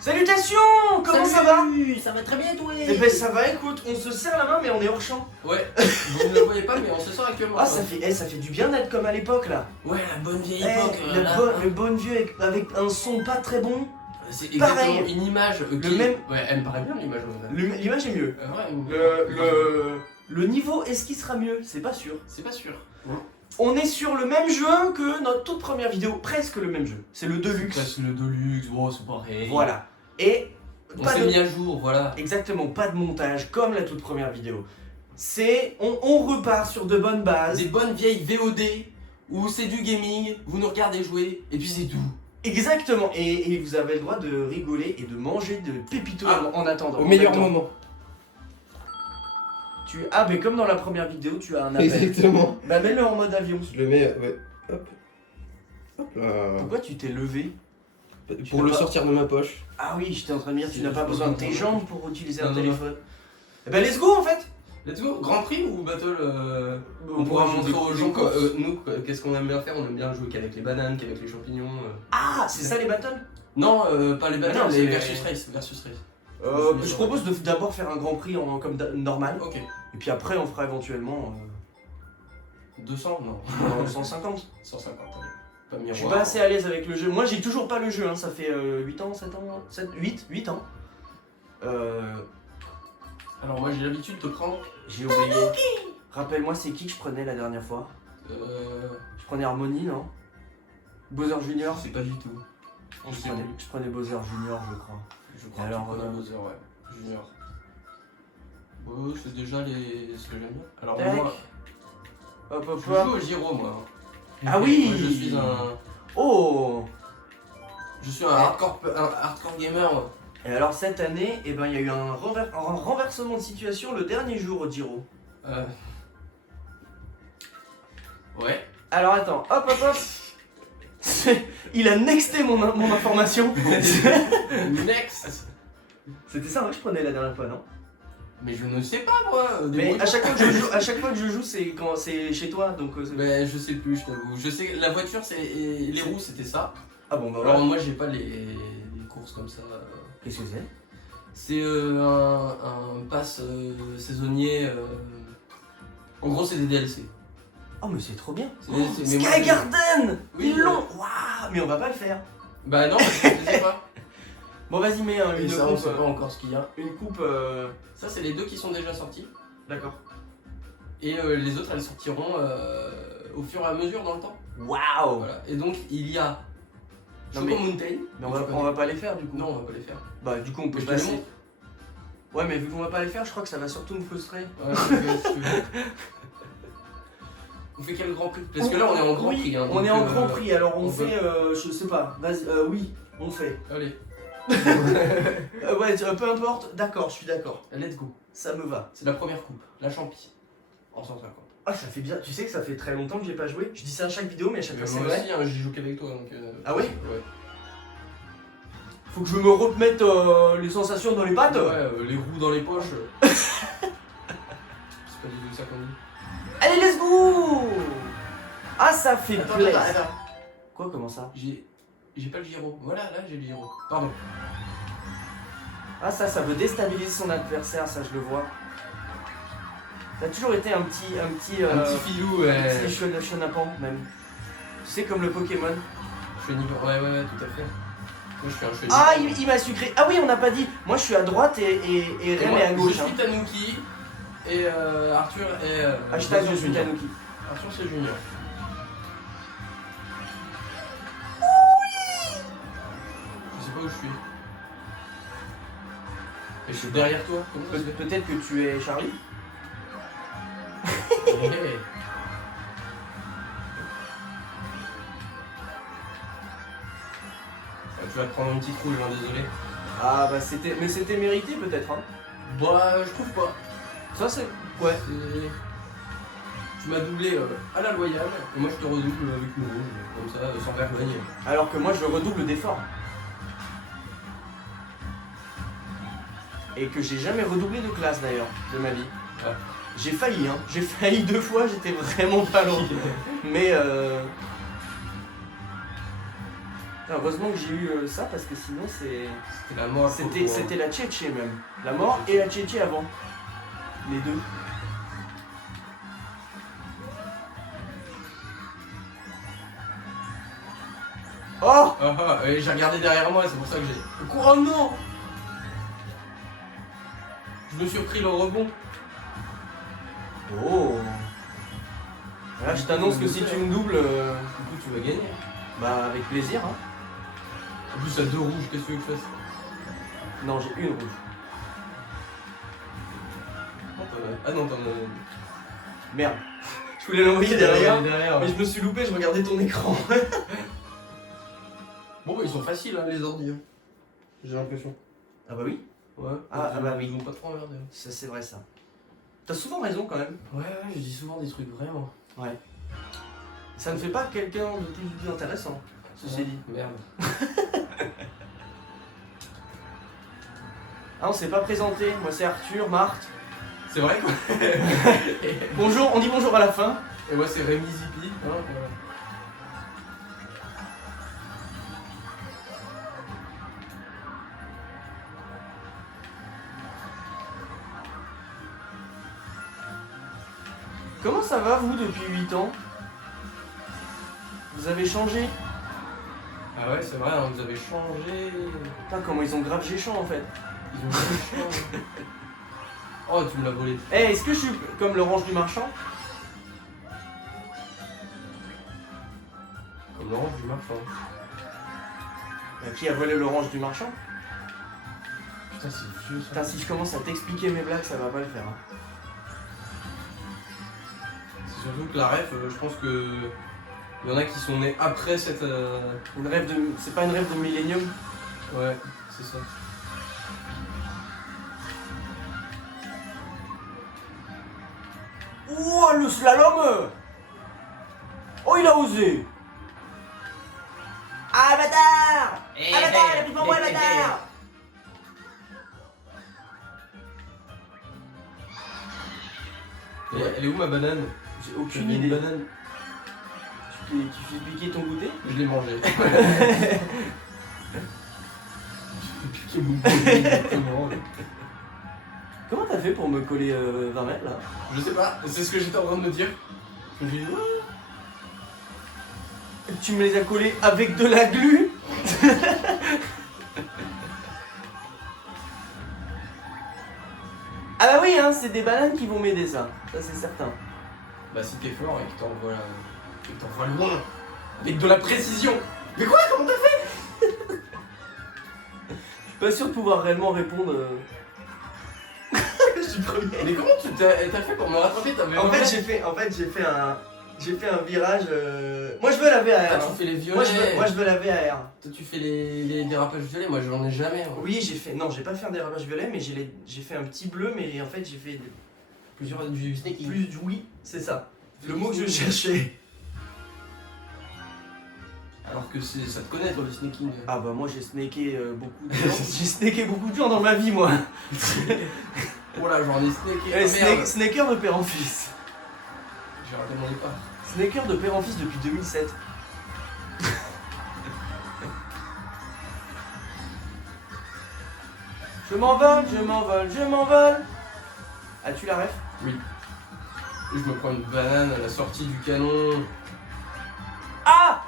Salutations. Comment ça va? Ça va très bien toi. Eh ben ça va, écoute, on se serre la main mais on est hors champ. Ouais, vous ne le voyez pas mais on se sent actuellement. Ah ça fait du bien d'être comme à l'époque là. Ouais, la bonne vieille Eh, époque. le bon vieux avec un son pas très bon. C'est exactement pareil. une image Le même. Ouais, elle me paraît bien l'image. L'image est mieux. Ouais, Le niveau, est-ce qu'il sera mieux? C'est pas sûr. c'est pas sûr. On est sur le même jeu que notre toute première vidéo, presque le même jeu. C'est le Deluxe. C'est le Deluxe, oh, c'est pareil. Voilà. Et On pas s'est de... mis à jour, voilà. Exactement, pas de montage comme la toute première vidéo. C'est on repart sur de bonnes bases. Des bonnes vieilles VOD où c'est du gaming, vous nous regardez jouer et puis c'est tout. Exactement. Et vous avez le droit de rigoler et de manger de pépitos en attendant. Au en meilleur même temps. moment. Ah mais comme dans la première vidéo, tu as un appel. Exactement. Bah mets-le en mode avion. Je le mets, ouais. Hop. Hop là. Pourquoi tu t'es levé? Pour le sortir de ma poche. Ah oui, j'étais en train de dire, tu C'est n'as pas juste besoin de pour tes le- jambes pour utiliser un Non, téléphone. Eh ben let's go en fait. Let's go, Grand Prix ou Battle On On pourra pourra montrer jouer aux des gens courses. nous qu'est-ce qu'on aime bien faire. On aime bien jouer qu'avec les bananes, qu'avec les champignons. Ah, c'est ça les battles? Non, pas les Ah battles, non, c'est les les- versus race. Versus race. Je propose d'abord faire un grand prix normal. Ok. Et puis après on fera éventuellement 200 Non. 150. 150, allez. Pas Je miroir. suis pas assez à l'aise avec le jeu. Moi j'ai toujours pas le jeu, hein. Ça fait 8 ans, 7 ans, 8 ans. Alors moi j'ai l'habitude de prendre. J'ai oublié. Rappelle-moi c'est qui que je prenais la dernière fois? Je prenais Harmony, non? Bowser Junior? Je sais pas du tout. On se Je prenais Bowser Junior, je crois. Je crois Alors, que tu connais Bowser, ouais. Junior. Ouais, c'est déjà ce que j'aime bien. Alors Tac. moi, Hop hop je hop. joue au Giro moi. Ah oui. Moi, Oh. je suis un hardcore gamer. Moi. Et alors cette année, eh ben, il y a eu un renversement de situation le dernier jour au Giro. Ouais. Alors attends, hop hop hop. Il a nexté mon information. Next. C'était ça hein, que je prenais la dernière fois, non? Mais je ne sais pas moi. Mais à chaque fois que je joue, c'est quand c'est chez toi, donc. Ben je sais plus, je t'avoue. Je sais que la voiture c'est et les roues c'était ça. Ah bon bah Alors voilà. moi j'ai pas les courses comme ça. Qu'est-ce que c'est? C'est un pass saisonnier. En gros c'est des DLC. Oh mais c'est trop bien. Mais moi, Sky Garden. Oui, Ils l'ont. Waouh. Mais on va pas le faire. Bah non, je sais pas. Bon vas-y mets Et une ça on coupe. sait pas encore ce qu'il y a. Une coupe. Ça c'est les deux qui sont déjà sortis. D'accord. Et les autres elles sortiront au fur et à mesure dans le temps. Waouh. Voilà. Et donc il y a Non, Choco mais- Mountain. Mais que tu on va pas les faire du coup. Non on va pas les faire. Bah du coup on peut Je te les passer. montre. Ouais mais vu qu'on va pas les faire, je crois que ça va surtout me frustrer. Ouais, si tu veux. On fait quel grand prix? Parce que là on est en grand Oui, prix. Hein, on donc, est en grand prix, alors on on fait, je sais pas, vas-y, oui, on fait. Allez, Ouais, peu importe, d'accord, je suis d'accord, let's go. ça me va. C'est la première coupe, la Champi. En 150. Ah, ça fait bien, tu sais que ça fait très longtemps que j'ai pas joué, je dis ça à chaque vidéo, mais à chaque fois c'est Moi vrai. aussi, hein, j'y joue qu'avec toi donc. Ah oui? Ouais. Faut que je me remette les sensations dans les pattes. Ouais, les roues dans les poches. C'est pas du tout ça qu'on dit. Allez, let's go. Ah, ça fait Attends, plaisir. attends. Quoi, comment ça? J'ai pas le gyro. Voilà, là j'ai le gyro. Pardon. Ah, ça veut déstabiliser son adversaire, ça je le vois. T'as toujours été un petit Un petit filou, ouais. petit chenapan même. Tu sais, comme le Pokémon. Chenille. Ouais, tout à fait. Moi je suis un chenille. Ah, il m'a sucré. Ah oui, on n'a pas dit. Moi, je suis à droite et Rem est à gauche. Je suis Tanuki et Arthur est. Hashtag je suis Junior. Tanuki. Arthur c'est Junior. Je sais pas où je suis. Et je suis derrière toi. Comment ça se fait? Peut-être que tu es Charlie. Hey. Tu vas te prendre une petite rouge, hein, désolé. Ah bah c'était. Mais c'était mérité peut-être, hein. Bah, je trouve pas. Ça c'est. Ouais. Tu m'as doublé à la loyale, et moi je te redouble avec une rouge, comme ça, sans vergogne. Alors que moi je redouble d'efforts. Et que j'ai jamais redoublé de classe d'ailleurs, de ma vie. Ouais. J'ai failli, hein. J'ai failli 2 fois, j'étais vraiment pas loin. Mais Heureusement que j'ai eu ça parce que sinon c'est. C'était la mort. C'était la tchétché même. La mort et la tchétché avant. Les deux. Oh! J'ai regardé derrière moi, c'est pour ça que j'ai. Couronnement! Je me suis pris le rebond. Oh! Là, je t'annonce que si tu me doubles, Du coup, tu vas gagner. bah avec plaisir. Hein. En plus, t'as 2 rouges, qu'est-ce que tu veux que je fasse? Non, j'ai une rouge. Ah non, t'en as. Merde. Je voulais l'envoyer derrière. derrière. Mais je me suis loupé, je regardais ton écran. Bon, bah, ils sont faciles, hein, les ordi. J'ai l'impression. Ah bah oui. Ouais. Ah bah oui. Ils ont pas trop emmerdé. Ça c'est vrai ça. T'as souvent raison quand même. Ouais, je dis souvent des trucs vraiment. Ouais. Ça ne fait pas quelqu'un de plus intéressant, ceci dit. Merde. Ah on s'est pas présenté, moi c'est Arthur, Marthe. C'est vrai quoi. Bonjour, on dit bonjour à la fin. Et moi, c'est Rémi Zipi. Hein, voilà. Comment ça va vous depuis 8 ans? Vous avez changé? Ah ouais, c'est vrai, hein, vous avez changé. Putain comment ils ont grave géchant en fait. Ils ont changé. Oh, tu me l'as volé. Eh, est-ce que je suis comme l'orange du marchand? Comme l'orange du marchand. Qui a volé l'orange du marchand? Putain, c'est vieux ça. Putain, si je commence à t'expliquer mes blagues, ça va pas le faire. Hein. C'est surtout que la ref, je pense que. Il y en a qui sont nés après cette. Une rêve de... C'est pas une rêve de Millennium? Ouais, c'est ça. Oh, le slalom! Oh, il a osé! Ah, bâtard! Ah, bâtard, il a pris pour moi, bâtard! Elle est où ma banane? J'ai J'ai aucune mis une idée. banane. Tu fais piquer ton goûter? Je l'ai mangé. J'ai piqué mon goûter exactement. Comment t'as fait pour me coller 20 mètres là? Je sais pas, c'est ce que j'étais en train de me dire. Je me suis dit, Tu me les as collés avec de la glu? Ah bah oui, hein, c'est des bananes qui vont m'aider ça c'est certain. bah si t'es fort et que t'envoies loin, avec de la précision. Mais quoi, comment t'as fait? Je suis pas sûr de pouvoir réellement répondre. Je suis premier. Mais comment t'as fait pour me rattraper? En fait, j'ai fait un virage. Moi, je veux la VAR. Toi, Hein. tu fais les violets. Moi, je veux la VAR. Toi, tu fais les dérapages violets. Moi, j'en ai jamais. Moi. Oui, j'ai fait. Non, j'ai pas fait un dérapage violet, mais j'ai fait un petit bleu, mais en fait, j'ai fait Plusieurs du sneaking. plus. Oui, c'est ça. Le mot que je cherchais. Alors que ça te connaît, toi, le sneaking. Ah bah moi j'ai snaké beaucoup de gens. J'ai snaké beaucoup de gens dans ma vie moi. Voilà, j'en ai snacké. Eh, Ah, merde. snaker de père en fils. J'ai raté mon départ. Snaker de père en fils depuis 2007. Je m'envole, je m'envole, je m'envole. As-tu la ref? Oui. Et je me prends une banane à la sortie du canon. Ah!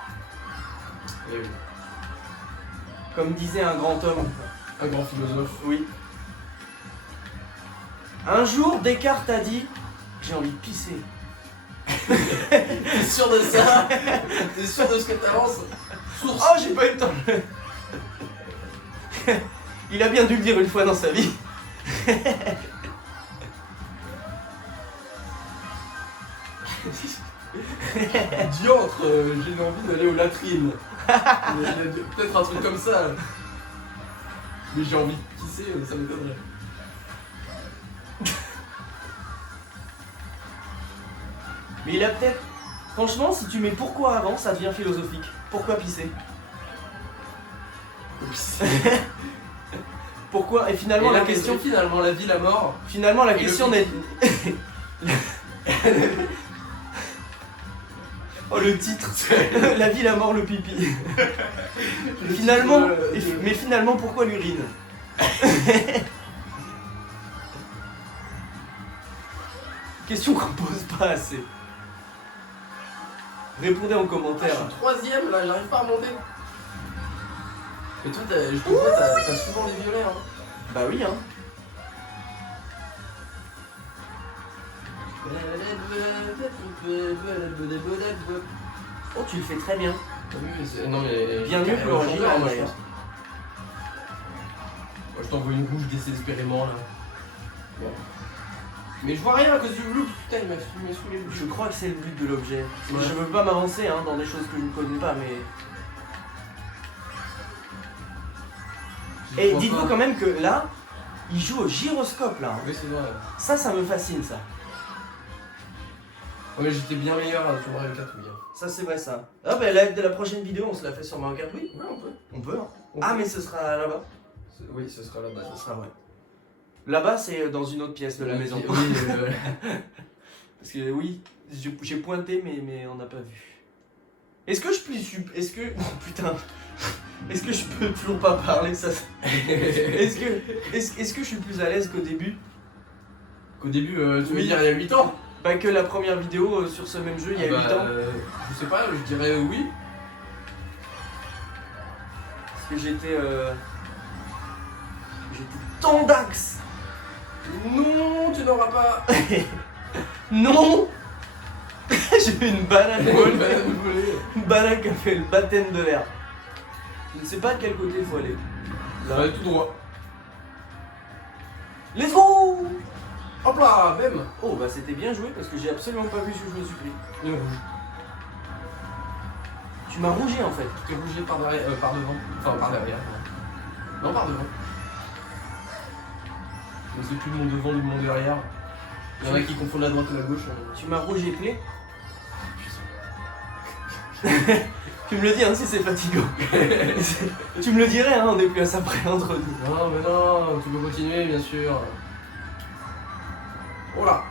Et oui. Comme disait un grand homme. Un grand philosophe. Oui. Un jour, Descartes a dit j'ai envie de pisser. T'es sûr de ça? T'es sûr de ce que t'avances? Source. Oh, j'ai pas eu le temps. Il a bien dû le dire une fois dans sa vie. Diantre, j'ai envie d'aller aux latrines. Peut-être un truc comme ça. Mais j'ai envie de pisser, ça m'étonnerait. Mais il a peut-être. Franchement, si tu mets pourquoi avant, ça devient philosophique. Pourquoi pisser? Pourquoi? Et finalement, Et la la question. finalement, la vie, la mort. Finalement, la Et question le n'est. Oh le titre, la vie, la mort, le pipi. Finalement, mais finalement pourquoi l'urine? Question qu'on pose pas assez. Répondez en Je commentaire. suis troisième là, j'arrive pas à monter. Mais toi, je te vois, t'as souvent les violets. Hein. Bah oui hein. Oh tu le fais très bien. Non mais. Bien mieux que l'original, moi je d'ailleurs. pense. Moi je t'envoie une rouge désespérément là. Bon. Mais je vois rien à cause du blue, putain il m'a saoulé le Je crois que c'est le but de l'objet. Ouais. Je veux pas m'avancer hein, dans des choses que je ne connais pas mais... Et dites-vous quand même que là, il joue au gyroscope là. Hein. Oui c'est vrai. Ça me fascine ça. Ouais, j'étais bien meilleur sur Mario Kart, oui. Ça c'est vrai ça. Ah bah la prochaine vidéo on se la fait sur Mario Kart, oui. Ouais, on peut. On peut hein. On Ah peut. mais ce sera là-bas. Oui, ce sera là-bas. Ce sera ouais. Là-bas c'est dans une autre pièce de la maison. Oui, Parce que oui, j'ai pointé mais on n'a pas vu. Est-ce que je peux... Est-ce que... Oh putain. Est-ce que je peux toujours pas parler ça? Est-ce que je suis plus à l'aise qu'au début? Qu'au début, tu veux Oui. dire il y a 8 ans? Bah que la première vidéo sur ce même jeu il y a 8 ans. Je sais pas, je dirais oui. Parce que j'étais Tandax. Non, tu n'auras pas. Non. J'ai eu une banane volée. Banane volée. Une banane qui a fait le baptême de l'air. Je ne sais pas de quel côté il faut aller. Ça va être tout droit. Let's go. Hop là, bam. Oh bah c'était bien joué parce que j'ai absolument pas vu ce que je me suis pris. Une rouge. Tu m'as rougi en fait. Tu t'es rougé par derrière, par devant. Enfin, par derrière. Non, par devant. Je sais plus de mon devant ni de mon derrière. Il y en a qui confondent la droite et la gauche. Tu m'as rougi play. Tu me le dis hein, si c'est fatigant. Tu me le dirais hein, on est plus à ça près entre nous. Non, mais non, tu peux continuer, bien sûr. Oh là.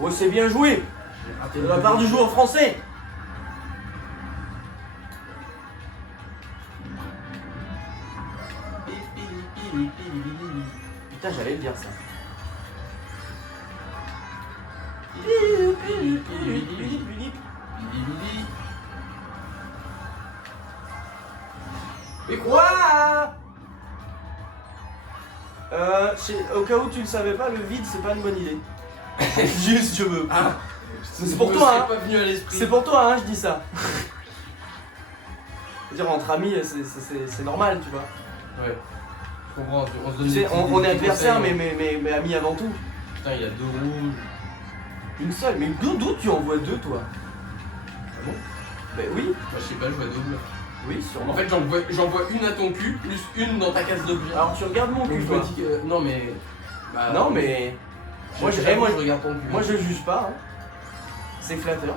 Ouais c'est bien joué. J'ai raté De la part du joueur français. Putain j'allais le dire ça. Mais quoi? Au cas où tu le savais pas, le vide c'est pas une bonne idée. Juste je veux. Ah, c'est pour toi, hein. pas venu à l'esprit. C'est pour toi hein, je dis ça. Je veux dire entre amis c'est normal tu vois. Ouais. Je comprends, on se donne Tu des sais, petits- on des est petits adversaires conseils. mais amis avant tout. Putain, il y a 2 rouges. Une seule, mais d'où tu en vois deux toi? Ah bon? Ben oui, Moi, je sais pas, je vois double. oui sûrement. En fait, j'en vois une à ton cul, plus une dans ta case d'objets. Alors tu regardes mon Donc, cul je toi. me dis que. Non, mais. Bah, Non mais moi, je regarde ton cul. moi je juge pas. Hein. C'est flatteur.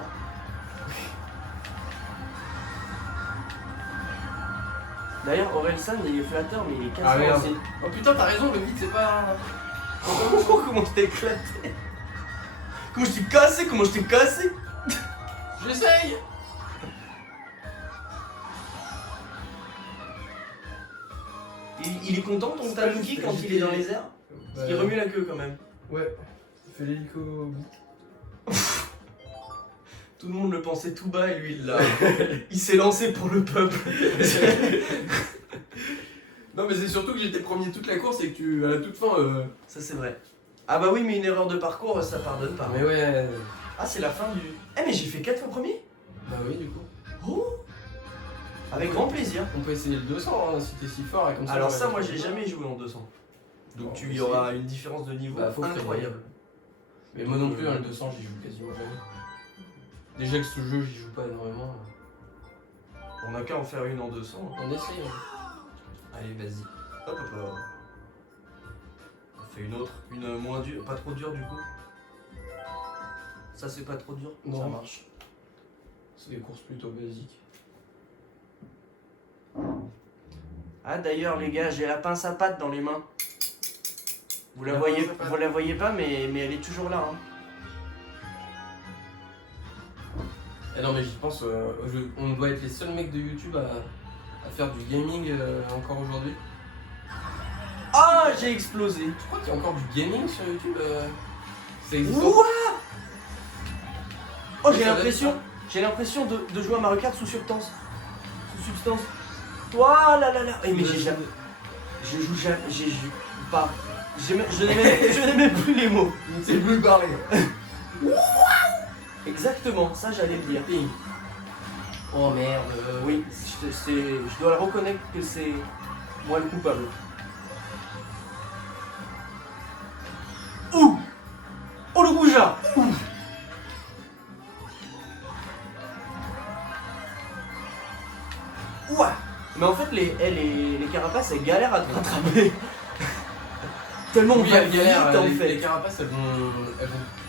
D'ailleurs Orelsan il est flatteur mais il est Ah, cassé merde. aussi. Oh putain, t'as raison, le vide, c'est pas. Oh, comment je t'ai éclaté. Comment je t'ai cassé, comment je t'ai cassé. J'essaye! Il est content ton tanuki quand il est dans les airs? Parce qu'il remue la queue quand même. Ouais, fais l'hélico au bout. Tout le monde le pensait tout bas et lui il l'a. Il s'est lancé pour le peuple. Non, mais c'est surtout que j'étais premier toute la course et que tu, à la toute fin. Ça c'est vrai. Ah bah oui mais une erreur de parcours ça pardonne pas. Mais ouais. Ah c'est la fin du... Eh mais j'ai fait 4 fois premier. Bah oui, du coup. Oh. Avec grand plaisir. On peut essayer le 200 hein, si t'es si fort et comme ça. Alors on va ça faire moi ça. j'ai jamais joué en 200. Donc Bon, tu on y va auras une différence de niveau Bah, faut incroyable. Mais moi non plus, hein, le 200, j'y joue quasiment jamais. Déjà que ce jeu, j'y joue pas énormément. On a qu'à en faire une en 200. On essaye. Hein. Allez vas-y. Hop hop hop. On fait une autre, une moins dure, pas trop dure du coup. Ça c'est pas trop dur, Non. ça marche. C'est des courses plutôt basiques. Ah d'ailleurs les gars, j'ai la pince à pâte dans les mains. Vous la La voyez, pince à pâte. vous la voyez pas mais elle est toujours là. Hein. Eh non mais j'y pense, on doit être les seuls mecs de YouTube à faire du gaming encore aujourd'hui. Ah, j'ai explosé. Tu crois qu'il y a encore du gaming sur YouTube Ça existe Ouah. Oh, Ça doit être j'ai l'impression de jouer à Mario Kart sous substance. Sous substance. Ouah là là là. Eh, mais j'ai jamais. Je joue jamais. J'ai pas. Je n'ai même plus les mots. Je ne sais plus parler. Exactement, ça j'allais le dire. Oh merde. Oui, je dois reconnaître que c'est moi le coupable. Ouh. Oh le goujat. Ouh. Ouah. Mais en fait les carapaces elles galèrent à te rattraper. Tellement on Oui, va elle vite galère, en les fait. carapaces elles vont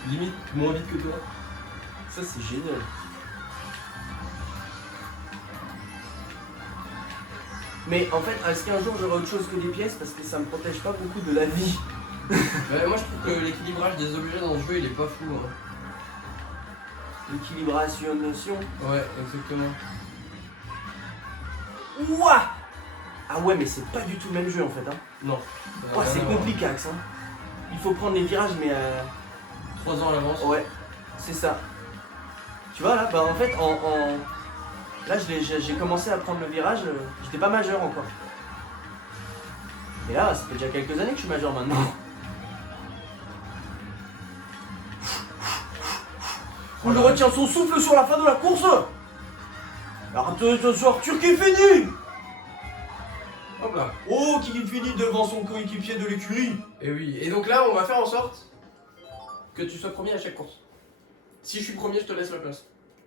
limite moins vite que toi. Ça c'est génial. Mais en fait, est-ce qu'un jour j'aurai autre chose que des pièces parce que ça me protège pas beaucoup de la vie. Moi je trouve que l'équilibrage des objets dans ce jeu il est pas fou. Hein. L'équilibration notion. Ouais, exactement. Ouah. Ah ouais, mais c'est pas du tout le même jeu en fait. Hein. Non. Ouah, c'est complicax. Hein. Il faut prendre les virages, mais 3 ans à l'avance. ouais, c'est ça. Tu vois là, bah en fait, là j'ai commencé à prendre le virage, j'étais pas majeur encore. Mais là, ça fait déjà quelques années que je suis majeur maintenant. On le retient son souffle sur la fin de la course. Arthur qui finit. Hop là. Oh, qui finit devant son coéquipier de l'écurie. Et oui. Et donc là on va faire en sorte que tu sois premier à chaque course. Si je suis premier, je te laisse la place.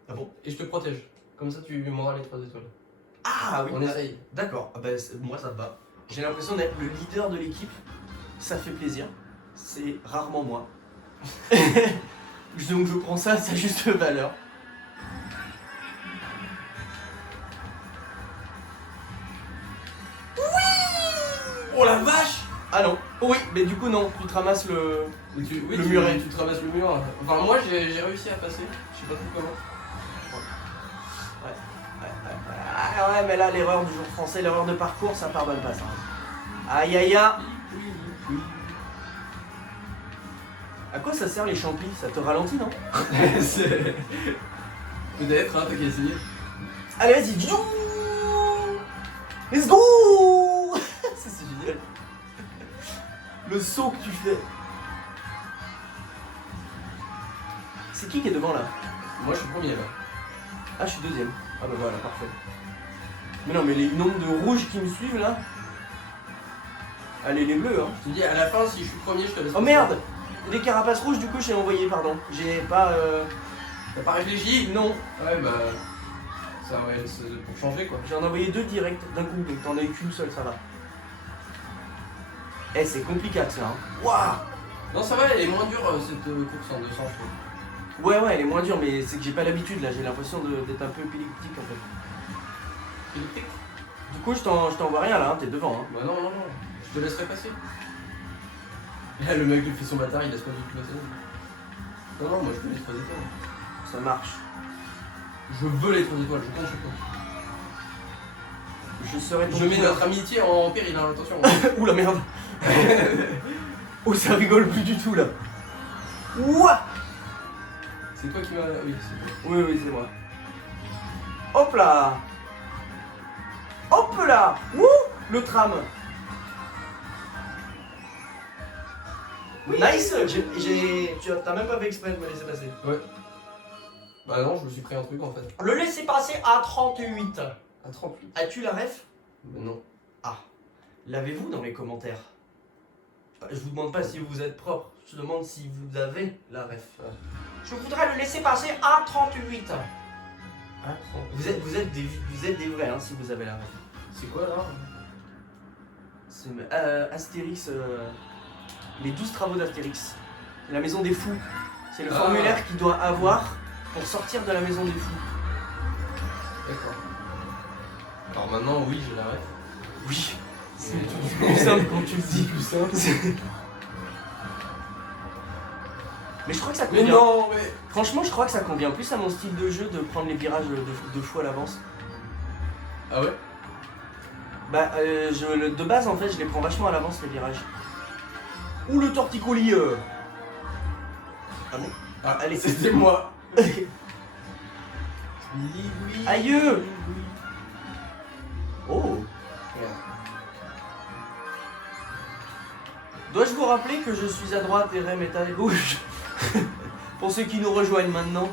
Ah bon? Et je te protège. Comme ça tu m'auras les 3 étoiles. Ah oui, On essaye. d'accord. Ah bah, moi ça me va. J'ai l'impression d'être le leader de l'équipe. Ça fait plaisir. C'est rarement moi. Donc je prends ça à sa juste valeur. Oh la vache! Ah non. Oh oui, mais du coup non. Tu te ramasses le... Oui, Le muret. Tu te ramasses le mur. Enfin moi j'ai réussi à passer. Je sais pas trop comment. Ah ouais, mais là l'erreur du jour français, l'erreur de parcours, ça pardonne pas ça. Aïe aïe aïe. À quoi ça sert les champis? Ça te ralentit, non? Peut-être, hein, t'as qu'à essayer. Allez, vas-y. Jou. Let's go. Ça, c'est génial. Le saut que tu fais. C'est qui est devant là? Moi je suis premier là. Ah, je suis deuxième. Ah bah voilà, parfait. Mais non, mais les nombres de rouges qui me suivent là. Allez, les bleus, hein. Je te dis, à la fin, si je suis premier, je te laisse. Oh merde! Les carapaces rouges, du coup, j'ai envoyé, pardon. J'ai pas. T'as pas réfléchi? Non, Ouais, bah. Ça, ouais, c'est pour changer quoi. j'en ai envoyé deux directs d'un coup, donc t'en as eu qu'une seule, ça va. Eh, c'est compliqué ça, hein. Waouh! Non, ça va, elle est moins dure cette course en 200, je trouve. Ouais, ouais, elle est moins dure, mais c'est que j'ai pas l'habitude là, j'ai l'impression d'être un peu épileptique en fait. Électrique? Du coup, je t'envoie rien là, hein, t'es devant. Hein. Bah, non, non, non, je te laisserai passer. Là, le mec il fait son bâtard, il laisse pas du tout passer. Non, non, moi je veux les 3 étoiles. Ça marche. Je veux les 3 étoiles, je compte sur toi. Je serai ton Je mets couleur. notre amitié en péril, hein, attention. Ouh la merde! Oh, ça rigole plus du tout là. Ouah! C'est toi qui m'as. Oui, c'est toi. Oui, oui, c'est moi. Hop là! Hop là! Ouh! Le tram! Nice! T'as même pas fait exprès de me laisser passer. Ouais. Bah non, je me suis pris un truc en fait. Le laisser passer à 38. À 38. As-tu la ref? Bah non. L'avez-vous dans les commentaires? Je vous demande pas si vous êtes propre, je demande si vous avez la ref. Je voudrais le laisser passer à 38. Ah, Vous êtes des vrais hein, si vous avez la ref. c'est quoi là? C'est Astérix, les 12 travaux d'Astérix. La maison des fous. C'est le formulaire qu'il doit avoir pour sortir de la maison des fous. D'accord. Alors maintenant, oui, j'ai la ref. Oui, c'est plus simple quand tu le dis. plus simple. Mais je crois que ça Mais convient. non, mais. Franchement, je crois que ça convient plus à mon style de jeu de prendre les virages deux fois à l'avance. Ah ouais? Bah, de base, en fait, je les prends vachement à l'avance, les virages. Ouh, le torticolis Ah bon? Ah, Allez. c'était moi. Aïe. Oh. Dois-je vous rappeler que je suis à droite et Rem est à gauche? Pour ceux qui nous rejoignent maintenant.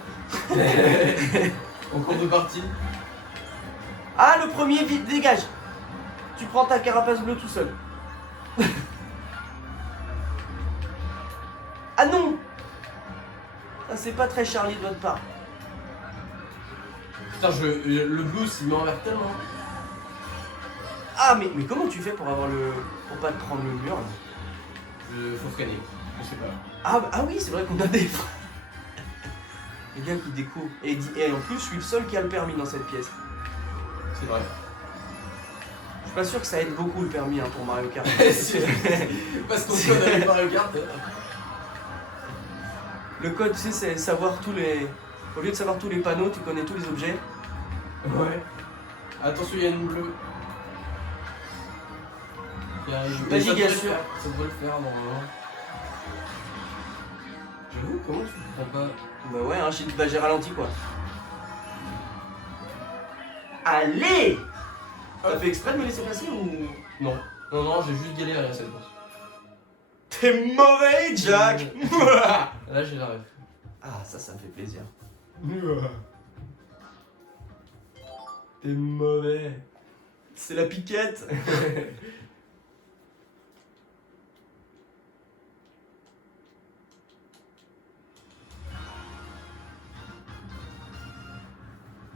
En cours de partie. Ah, le premier, vite, dégage. Tu prends ta carapace bleue tout seul. Ah non. Ça, c'est pas très Charlie de votre part. Putain, le blues il m'emmerde tellement. Ah, mais comment tu fais pour avoir pour pas te prendre le mur là? Faut freiner. Je sais pas. Ah oui, c'est vrai qu'on a des freins. Les gars qui découvrent. Et en plus, je suis le seul qui a le permis dans cette pièce. C'est vrai. Je suis pas sûr que ça aide beaucoup le permis pour Mario Kart. Parce qu'on code avec Mario Kart. Le code, tu sais, c'est savoir tous les... Au lieu de savoir tous les panneaux, tu connais tous les objets. Ouais. Attention, il y a une bleue. Je suis pas giga sûr. Ça devrait le faire normalement. J'avoue, comment tu le prends pas? Bah ouais, hein, j'ai ralenti quoi. Allez! T'as fait exprès de me laisser passer ou... Non. Non, j'ai juste galéré à cette fois. T'es mauvais, Jack! Là, j'ai la ref. Ah, ça me fait plaisir. T'es mauvais. C'est la piquette.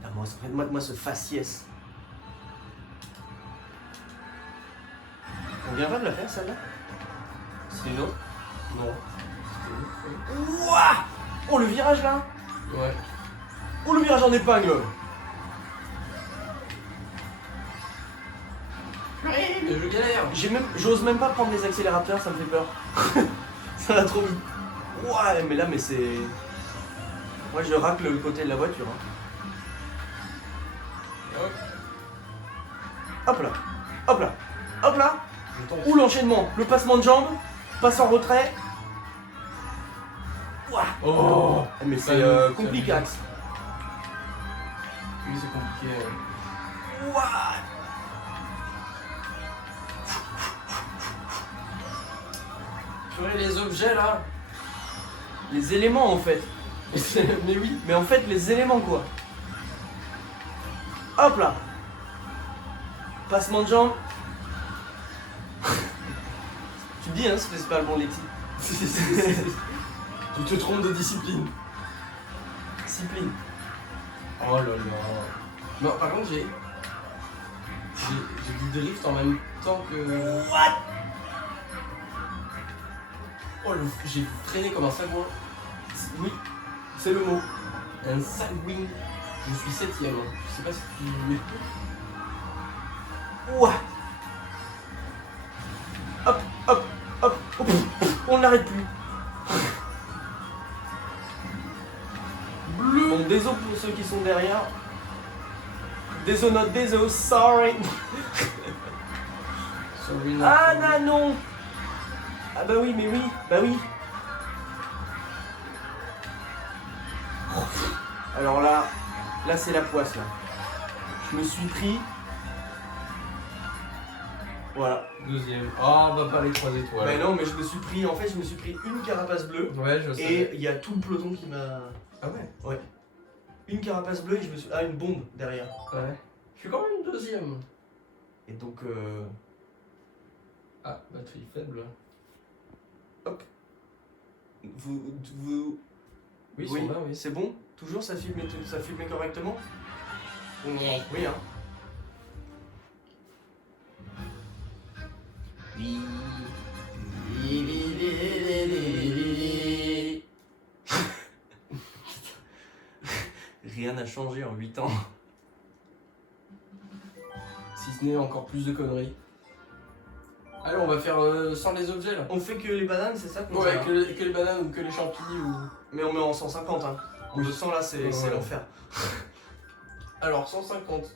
Ah, moi ce faciès. On vient pas de la faire celle-là? C'est une autre? Non. Ouah! Oh le virage là! Ouais. Oh le virage en épingle! Mais je galère. J'ose même pas prendre les accélérateurs, ça me fait peur. Ça va trop vite. Ouais, mais c'est... Moi je racle le côté de la voiture. Hein. Hop là, hop là, hop là. Je tente. Ouh l'enchaînement, le passement de jambes, passe en retrait. Ouah. Oh. Mais Ça c'est me- compliqué. ça Oui, c'est compliqué. Ouah. Purée, les objets là. Les éléments en fait. Mais oui. Mais en fait les éléments quoi. Hop là. Passement de jambes. Tu te dis hein, c'est pas le bon lexique. Tu te trompes de discipline. Discipline. Oh là là. Non, par contre, j'ai du drift en même temps que. What? Oh, j'ai freiné comme un sagouin. Oui, c'est le mot. Un sagouin. Je suis 7ème. Je sais pas si tu. Ouah. Hop, hop, hop, hop. On n'arrête plus. Bleu. Bon, désolé pour ceux qui sont derrière. Désolé, not désolé, sorry. Sorry, not Ah sorry. non. Ah bah oui, mais oui, bah oui. Alors là c'est la poisse là. Je me suis pris. Voilà. Deuxième. Ah, on va pas les croiser toi. Bah non, mais je me suis pris une carapace bleue. Ouais, je sais. Et il y a tout le peloton qui m'a... Ah ouais. Ouais. Une carapace bleue et je me suis... Ah, une bombe derrière. Ouais. Je suis quand même deuxième. Et donc, Ah, batterie faible. vous... Oui, ils sont là, oui. C'est bon? Toujours ça filme correctement? Ouais. Oui, hein. Rien n'a changé en 8 ans. Si ce n'est encore plus de conneries. Allez, on va faire sans les objets là. On fait que les bananes, c'est ça qu'on Ouais, fait, que les bananes ou que les champignons ou. Mais on met en 150, hein. En Oui. 200 là, c'est Ouais. l'enfer. Alors, 150.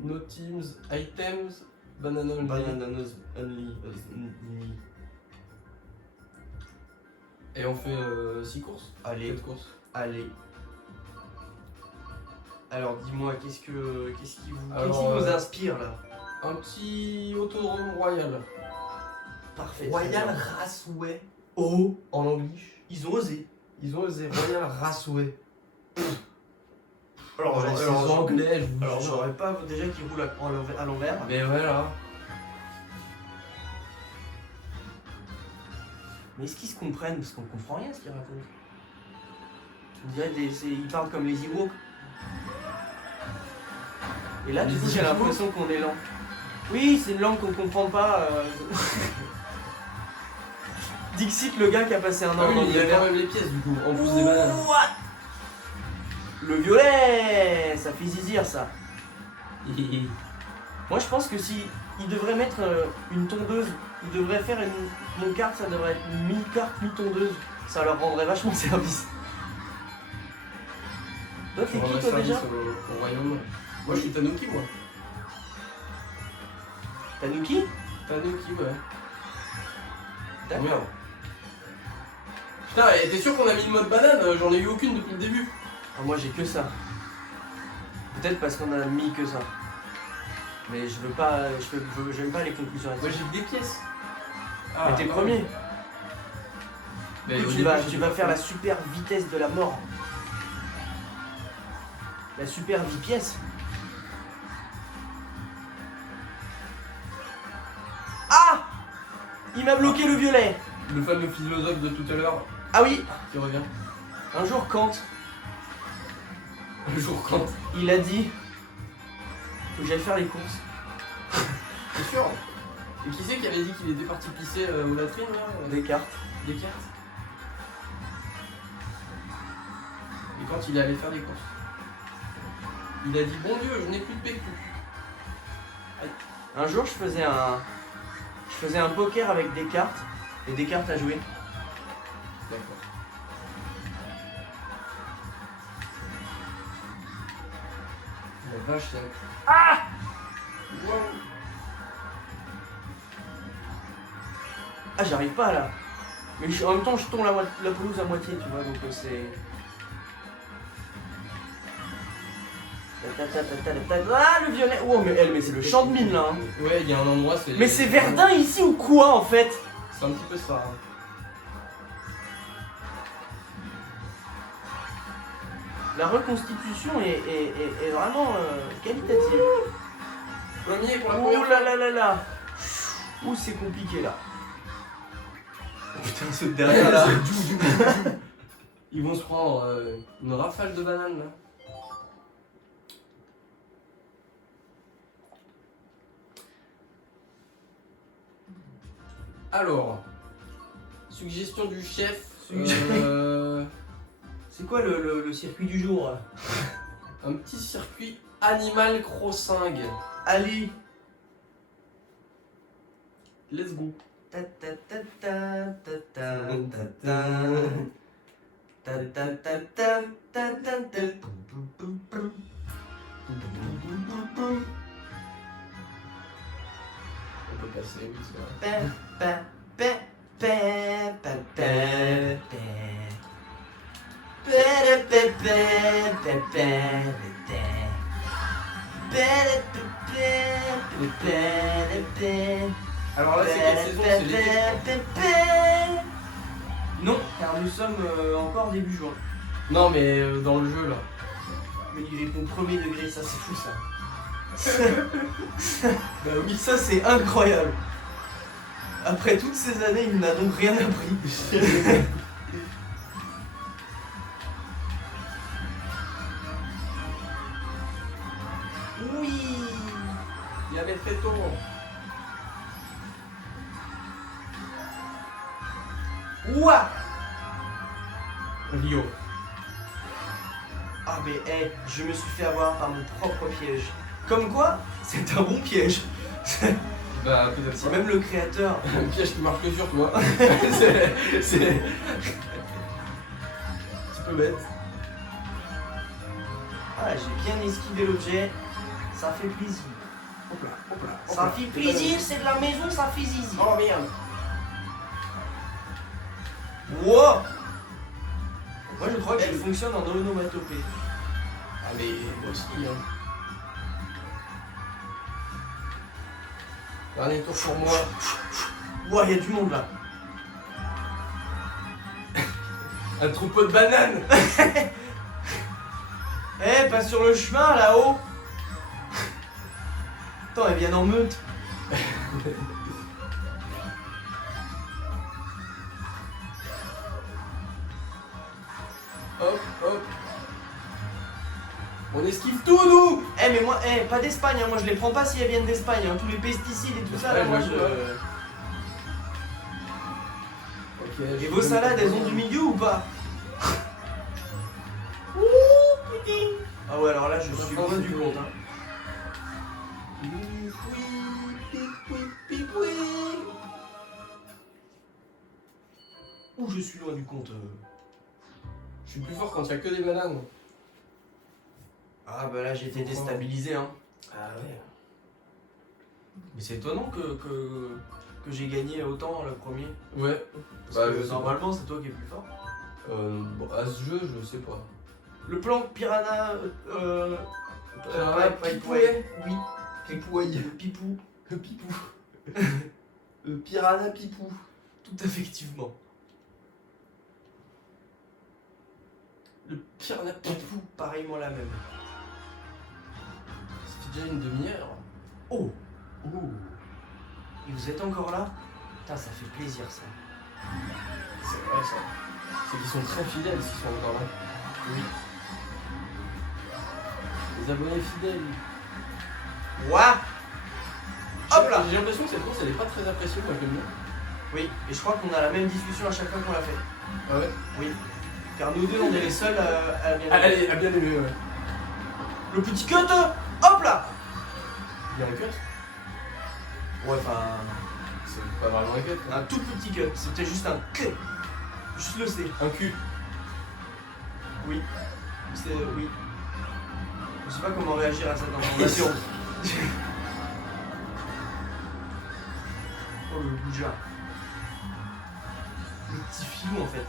No teams, items, banana only. Bananas only. Et on fait 6 courses. Allez, 4 courses. allez. Alors dis-moi, qu'est-ce qui Alors, vous inspire là? Un petit autodrome royal. Parfait. Royal Raceway Oh, en anglais. ils ont osé. Ils ont osé Royal Raceway. Alors, Ouais, c'est anglais, je vous alors jure. j'aurais pas déjà qu'ils roulent à l'envers. Mais voilà. Mais est-ce qu'ils se comprennent? Parce qu'on comprend rien ce qu'ils racontent. On dirait ils parlent comme les Ewoks. Et là, du Les coup, j'ai Ewoks. l'impression qu'on est lent. Oui, c'est une langue qu'on comprend pas. Dixit, le gars qui a passé un an Ah oui, en mais il y a Angleterre. quand même les pièces du coup, en plus des bananes. What? Le violet, ça fait zizir ça. Moi, je pense que si il devrait mettre une tondeuse, il devrait faire mon kart, ça devrait être une mi-kart, mi-tondeuse. Ça leur rendrait vachement service. Toi, t'es On qui va toi déjà? service au royaume. Moi je suis Tanuki moi. Tanuki? Tanuki ouais. D'accord. Merde. Putain, et t'es sûr qu'on a mis le mode banane? J'en ai eu aucune depuis le début. Ah, moi, j'ai que ça. Peut-être parce qu'on a mis que ça. Mais je veux pas, j'aime pas les conclusions. Moi j'ai que des pièces. Mais t'es premier. Mais au Tu début, vas j'étais faire pas la super vitesse de la mort. La super vie-pièce. Ah! Il m'a bloqué le violet. le fameux philosophe de tout à l'heure Ah oui, qui revient. un jour Kant, Le jour quand. il a dit faut que j'aille faire les courses. T'es sûr? Et qui c'est qui avait dit qu'il était parti pisser aux latrines là? Des cartes. Des cartes. Et quand il est allé faire des courses, il a dit bon Dieu, je n'ai plus de PQ. Un jour, je faisais un poker avec des cartes et des cartes à jouer. D'accord. La vache, ça. Ah! Wow. Ah, j'arrive pas là. Mais en même temps, je tombe la pelouse à moitié, tu vois, donc c'est. Ah, le violet! Oh, mais c'est le champ de mine là! Hein. Ouais, il y a un endroit, c'est. Mais c'est Verdun ici ou quoi en fait? C'est un petit peu ça. Hein. La reconstitution est vraiment qualitative. Premier pour la Oh première là là là là! Ouh, c'est compliqué là. Oh, putain, ce derrière là! Ils vont se prendre une rafale de bananes là. Alors, suggestion du chef. C'est quoi le circuit du jour là? Un petit circuit Animal Crossing. Allez! Let's go. Ta ta ta ta ta ta ta ta. Ta ta ta ta ta ta ta. On peut passer, oui, c'est vrai. Pa, pa, pa, pa, pa, pa, pa. Pa, pa, pa, pa, pa, pa. Alors là, c'est quelle saison? C'est l'été. Non, car nous sommes encore début juin. Non, mais dans le jeu là. Mais il répond premier degré, ça c'est fou ça. Bah oui, ça c'est incroyable. Après toutes ces années, il n'a donc rien appris. Oui. Il y avait le péto. Ouah. Rio. Ah mais je me suis fait avoir par mon propre piège. Comme quoi, c'est un bon piège. Bah peut-être Si ça. même le créateur. Un piège qui marche que sur toi. c'est un petit peu bête. Ah, j'ai bien esquivé l'objet. Ça fait plaisir. Hop là, hop là. hop Ça là. fait plaisir, c'est de la maison, ça fait zizi. Oh merde. Wow. Moi je crois que je fonctionne en onomatopée. Ah mais moi aussi hein. Dernier tour pour moi. Wow, il y a du monde là. Un troupeau de bananes. Eh, passe sur le chemin là-haut. Attends, elles viennent en meute. Hop, hop. On esquive tout nous. Eh, mais moi, pas d'Espagne, hein. Moi je les prends pas si elles viennent d'Espagne. Hein. Tous les pesticides et tout ça là, Ouais, moi je- je. Ok, Et je vos vais salades, me- elles ont du milieu ou pas? Ah ouais, alors là, je suis loin du compte. Hein. Ouh, je suis loin du compte. Je suis plus fort quand il y a que des bananes. Ah bah là, j'ai été déstabilisé. Hein. Ah ouais. Mais c'est étonnant que j'ai gagné autant le premier. Ouais. Parce Bah, que je sais normalement, c'est toi qui es plus fort. Bon, à ce jeu, je sais pas. Le plan Piranha. Piranha Pipouet. Oui. Pipouille. Le pipou. Le pipou. Le piranha pipou. Tout effectivement. Le piranha pipou. Pipou, pareillement la même. Ça fait déjà une demi-heure. Oh. Ouh. Et vous êtes encore là? Putain, ça fait plaisir ça. C'est vrai ça. C'est qu'ils sont très fidèles s'ils sont encore là. Oui. Les abonnés fidèles. Ouah. Hop là. J'ai l'impression que cette course elle est pas très appréciée, moi j'aime bien. Oui, et je crois qu'on a la même discussion à chaque fois qu'on l'a fait. Ah ouais. Oui. Car nous deux, on est les seuls à bien Ah, elle a bien aimé, ouais. Le petit cut, hop là. Il y a un cut. Ouais, enfin, C'est pas vraiment un cut. un tout petit cut. C'était juste un cut. Juste le C. Un cul. Oui. C'est oui. Je sais pas comment réagir à cette information. Oh le goujat. Le petit filou en fait.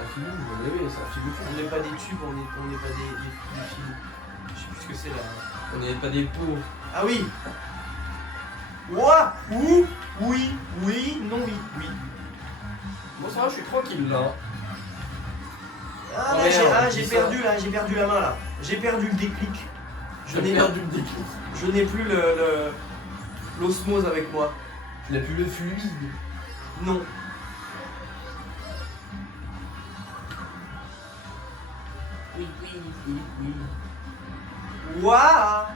Un filou, vous l'avez, c'est un filou. On n'est pas des tubes, on n'est pas des filous. Je sais plus ce que c'est là. On n'est pas des pots. Ah oui. Ouah. Ouh. Oui. Oui. Non oui. Oui. Moi ça va, je suis tranquille là. Ah Oh, là merde, j'ai dis perdu là, j'ai perdu la main là. J'ai perdu le déclic. Je n'ai perdu le déclic. Je n'ai plus l'osmose avec moi. Tu n'as plus le fluide. Non. Oui, oui, oui, oui. Ouah.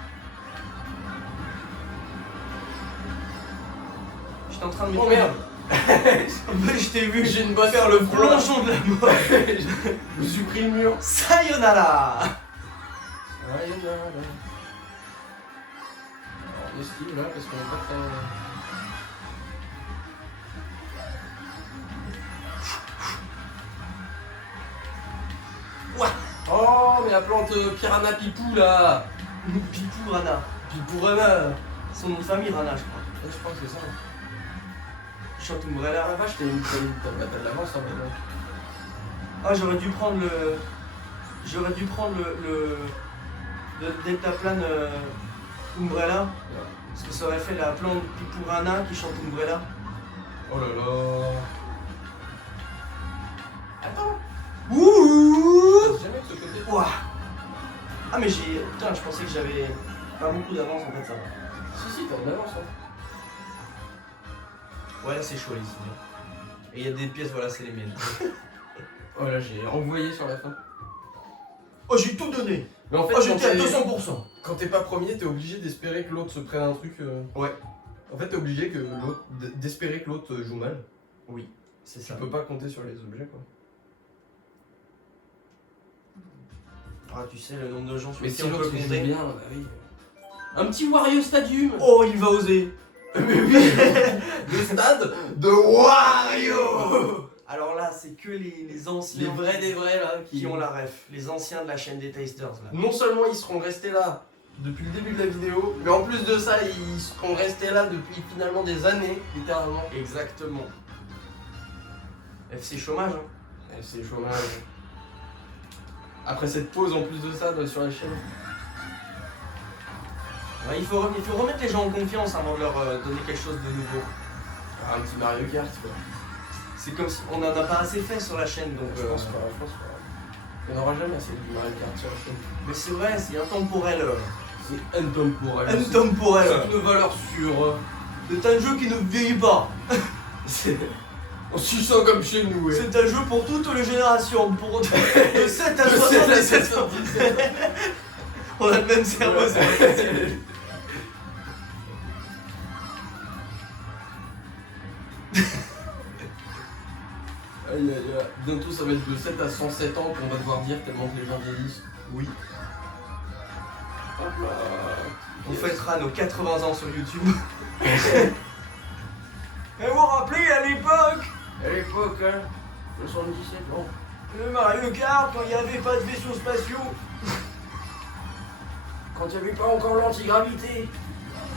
J'étais en train de me Oh merde. Je t'ai vu J'ai une bosse faire le plongeon de la mort. Je me suis pris le mur. Sayonara. Sayonara. On esquive là parce qu'on est pas très. Ouah. Oh mais la plante piranha pipou là. Pipou Rana. Pipou Rana. Son nom de famille Rana je crois. Ouais, je crois que c'est ça. Chante Ah Umbrella. la vache, t'as de l'avance hein, maintenant. Ah j'aurais dû prendre le deltaplane Umbrella. Parce que ça aurait fait la plante Pipou Rana qui chante Umbrella. Oh là là. Attends. Ouh. Passe jamais de ce côté. Ouah. Ah mais j'ai... Putain, je pensais que j'avais pas beaucoup d'avance en fait, ça va. Si, t'as de l'avance hein. Ouais, là c'est chaud ici. Et il y a des pièces, voilà, c'est les miennes. Oh là, j'ai renvoyé sur la fin. Oh, j'ai tout donné. Mais en fait, Oh, j'étais à 200%. quand t'es pas premier, t'es obligé d'espérer que l'autre se prenne un truc. Ouais. En fait, t'es obligé que l'autre d'espérer que l'autre joue mal. Oui, c'est Tu ça. peux pas compter sur les objets quoi. Ah, tu sais, le nombre de gens sur Mais qui si on peut l'autre il joue compter. bien, bah oui. Un petit Wario Stadium. Oh, il va oser. Mais oui, le stade de Wario. Alors là, c'est que les Les anciens vrais des vrais là qui ont la ref. Les anciens de la chaîne des Tasters là. Non seulement ils seront restés là depuis le début de la vidéo, mais en plus de ça, ils seront restés là depuis finalement des années, littéralement. Exactement. FC chômage, hein. Et c'est chômage. Après cette pause en plus de ça sur la chaîne. Ouais, il faut remettre les gens en confiance avant de leur donner quelque chose de nouveau. Un petit Mario Kart quoi. C'est comme si on en a pas assez fait sur la chaîne donc. Je pense pas. On n'aura jamais assez de Mario Kart sur la chaîne. Mais c'est vrai, c'est intemporel. C'est intemporel. Intemporel. C'est une valeur sûre. C'est un jeu qui ne vieillit pas. On suit ça comme chez nous. Ouais. C'est un jeu pour toutes les générations, pour de 7 à De 7 à 77 ans. 77. On a le même cerveau, Ouais. c'est pas facile. Aïe aïe aïe. Bientôt ça va être de 7 à 107 ans qu'on va devoir dire tellement que les gens vieillissent. Oui. Hop là. On fêtera nos 80 ans sur YouTube. Et vous vous rappelez à l'époque, À l'époque, hein, 77 ans. le Mario Kart, quand il n'y avait pas de vaisseaux spatiaux. Quand il n'y avait pas encore l'antigravité.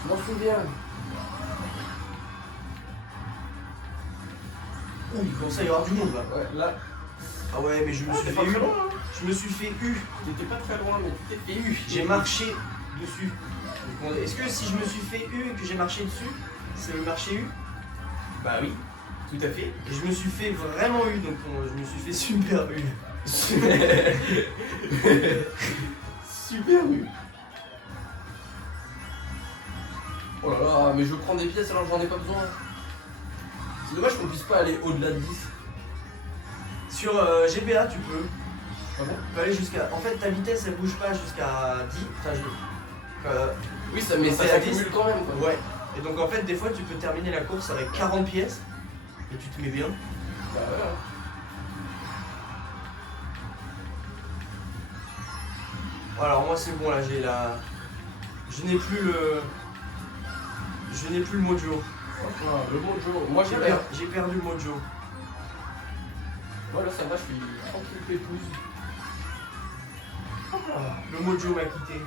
Je m'en souviens. Ouh, il commence à y avoir du monde là. Ouais, là, Ah ouais, mais je me suis t'es fait pas très eu. loin, hein. Je me suis fait eu. T'étais pas très loin, mais tu t'es fait eu. J'ai marché dessus. Donc, est-ce que si je me suis fait eu et que j'ai marché dessus, c'est le marché eu? Bah oui, tout à fait. Et je me suis fait vraiment eu, donc je me suis fait super eu. Super eu. Oh là là, mais je prends des pièces alors que j'en ai pas besoin. C'est dommage qu'on puisse pas aller au-delà de 10. Sur GBA, tu peux. Ah bon? Tu peux aller jusqu'à. En fait, ta vitesse elle bouge pas jusqu'à 10. Enfin, Oui, ça, mais On ça fait la s'accumule 10. quand même quoi. ouais. Et donc, en fait, des fois, tu peux terminer la course avec 40 pièces. Et tu te mets bien. Bah ouais. Alors, moi, c'est bon là, j'ai la. Je n'ai plus le. Je n'ai plus le mojo. Hop là, le mojo. Moi J'ai perdu le mojo. Moi là ça va, je suis tranquille pépouze. Hop là. Le mojo m'a quitté.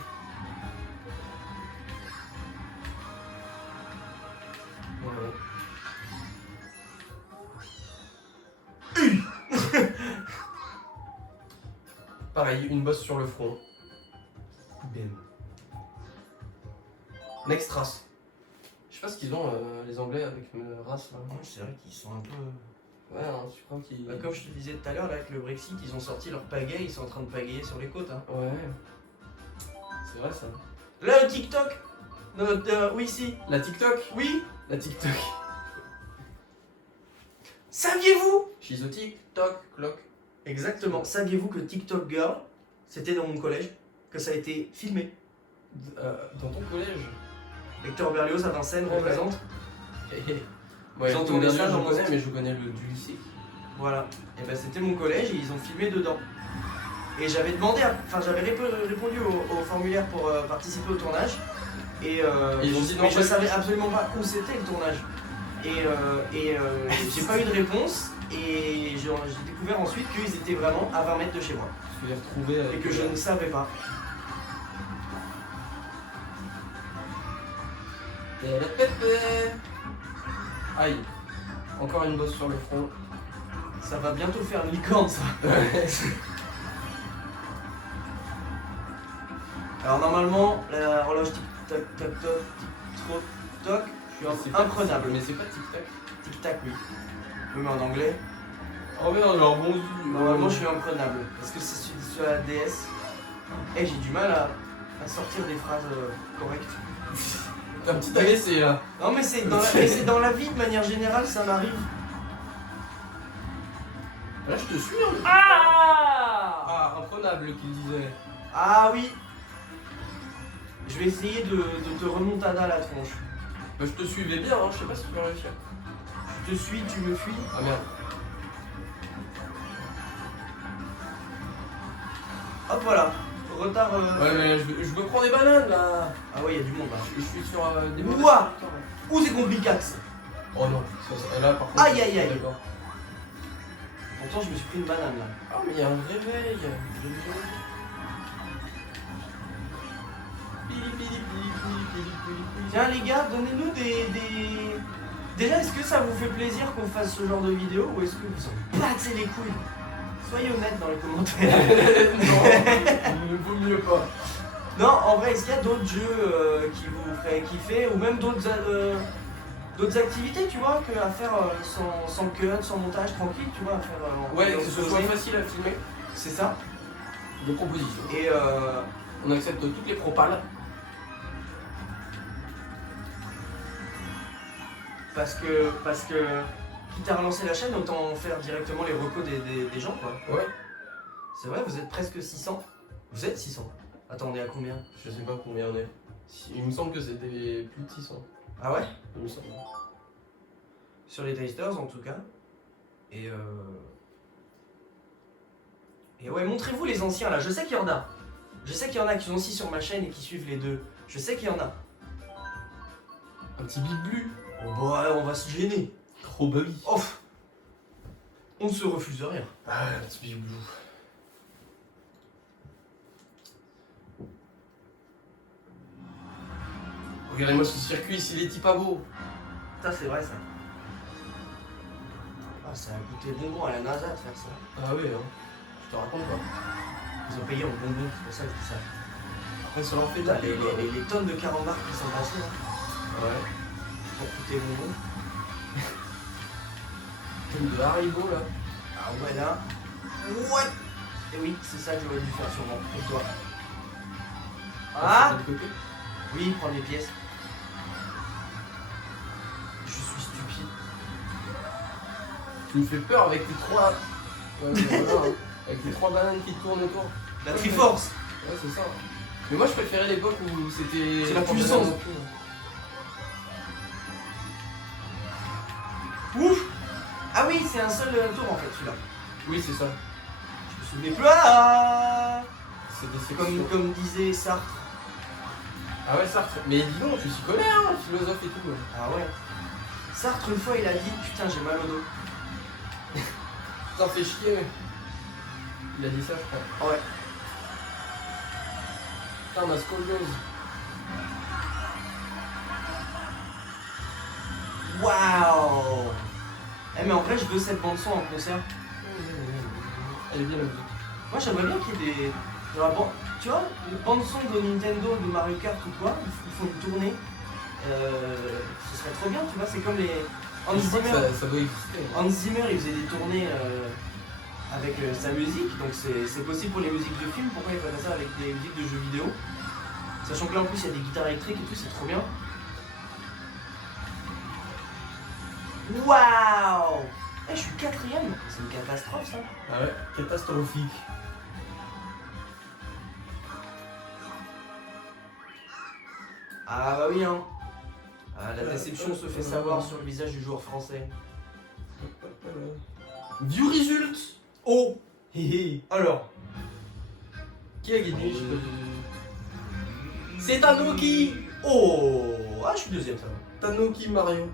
Ouais. Pareil, une bosse sur le front. Bim. Next race. Je sais pas ce qu'ils ont les anglais avec une race là. C'est vrai qu'ils sont un peu. Ouais, hein, je crois qu'ils. Bah, comme je te disais tout à l'heure, là, avec le Brexit, ils ont sorti leur pagaie, ils sont en train de pagayer sur les côtes. Hein. Ouais. C'est vrai ça. Là, le TikTok oui, si. La TikTok. Oui. La TikTok. Saviez-vous She's a TikTok clock. Exactement. Saviez-vous que TikTok Girl, c'était dans mon collège, que ça a été filmé? Dans ton collège. Hector Berlioz à Vincennes Ouais, représente. Ouais, Ils ont ton tourné ça je dans connais, mon- mais je connais le du lycée. Voilà. Et ben c'était mon collège et ils ont filmé dedans. Et j'avais demandé, enfin j'avais répondu au formulaire pour participer au tournage. Et ils ont dit non, mais je pas- savais absolument pas où c'était le tournage. Et j'ai pas eu de réponse. Et j'ai découvert ensuite qu'ils étaient vraiment à 20 mètres de chez moi. Je vais les retrouver avec. Et que je ne savais pas. Aïe. Encore une bosse sur le front. Ça va bientôt faire une licorne ça. Alors normalement, la horloge tic-tac-tac-toc, tic-toc, je suis imprenable. Mais c'est pas tic-tac. Tic-tac, oui. Oui, mais en anglais, Oh merde, alors bon. normalement je suis imprenable. Parce que c'est sur la DS. Et j'ai du mal à sortir des phrases correctes. Un petit AVC là. Non, mais c'est dans la vie de manière générale, ça m'arrive. Là, je te suis. Hein. Ah Ah, imprenable qu'il disait. Ah oui. Je vais essayer de te remontada la tronche. Bah, je te suivais bien, hein. Je sais pas si tu vas réussir. Je te suis, tu me fuis. Ah merde. Hop, voilà. Retard. Ouais, mais je me prends des bananes là. Ah ouais, il y a du monde là. Je suis sur des Ouah. mauvaises trajectoires, là. Ouh, c'est complicax. Oh non, là par contre. Aïe, aïe, aïe. D'accord. Pourtant, je me suis pris une banane là. Ah, mais il y a un réveil. Tiens, les gars, donnez-nous des. Déjà, est-ce que ça vous fait plaisir qu'on fasse ce genre de vidéo ou est-ce que vous en battez les couilles? Soyez honnêtes dans les commentaires. Non, il ne vaut mieux pas. Non, en vrai, est-ce qu'il y a d'autres jeux qui vous feraient kiffer ou même d'autres activités, tu vois, à faire sans cut, sans montage, tranquille, tu vois, à faire. Ouais, que ce soit facile à filmer. C'est ça. De propositions. Et on accepte toutes les propales. parce que quitte à relancer la chaîne, autant faire directement les recos des gens, quoi. Ouais. C'est vrai, vous êtes presque 600. Vous êtes 600. Attends, on est à combien? Je sais pas combien on est. Il me semble que c'était plus de 600. Ah ouais? Il me semble. Sur les tasters en tout cas. Et ouais, montrez-vous les anciens là, je sais qu'il y en a. Je sais qu'il y en a qui sont aussi sur ma chaîne et qui suivent les deux. Je sais qu'il y en a. Un petit biblu. Oh bah on va se gêner. Oh bah oui. Oh, on ne se refuse rien. Ah, un petit biblu. Regardez-moi ce circuit, s'il est pas beau. Ça c'est vrai ça. Ah ça a coûté bonbon à la NASA de faire ça. Ah oui, hein. Je te raconte pas. Ils ont payé en bonbons, c'est pour ça que je dis ça. Après, ça leur fait de Putain, la les tonnes de carambars qui sont passées là, Ouais. pour coûter bonbons. Comme de Haribo là. Ah ouais là. What? Et oui, c'est ça que j'aurais dû faire sûrement. Et toi? Ah? De côté. Oui, prendre les pièces. Je suis stupide. Tu me fais peur avec tes trois. Ouais, mais voilà, hein. Avec tes trois bananes qui tournent autour. La Triforce. Ouais, c'est ça. Mais moi je préférais l'époque où c'était. C'est la trois puissance. bananes en tout. Ouf. Ah oui, c'est un seul tour en fait celui-là. Oui, c'est ça. Je me souvenais plus. Ah, C'est comme disait Sartre. Ah ouais, Sartre. Mais dis donc, tu s'y connais, hein, philosophe et tout. Ah ouais. Sartre une fois il a dit putain j'ai mal au dos. T'en fais chier, mais. Il a dit ça, je crois. Ah ouais. Putain, on a scoliose. Waouh. Eh mais en vrai je veux cette bande son en concert. Elle est bien la musique. Moi j'aimerais bien qu'il y ait des. Genre, bon, tu vois, les bandes son de Nintendo, de Mario Kart ou quoi, ils font une tournée. Ce serait trop bien, tu vois, c'est comme les. Hans Je crois que Zimmer. ça doit exister. Hans Zimmer il faisait des tournées avec sa musique, donc c'est possible pour les musiques de films, pourquoi il ferait pas ça avec des musiques de jeux vidéo? Sachant que là en plus il y a des guitares électriques et tout, c'est trop bien. Waouh. Eh, je suis 4ème, c'est une catastrophe ça. Ah ouais, catastrophique. Ah bah oui hein. Ah, la déception se fait savoir sur le visage du joueur français. Du résulte. Oh. Hé Alors. Qui a gagné? C'est Tanoki. Oh. Ah je suis deuxième ça va. Tanoki Mario.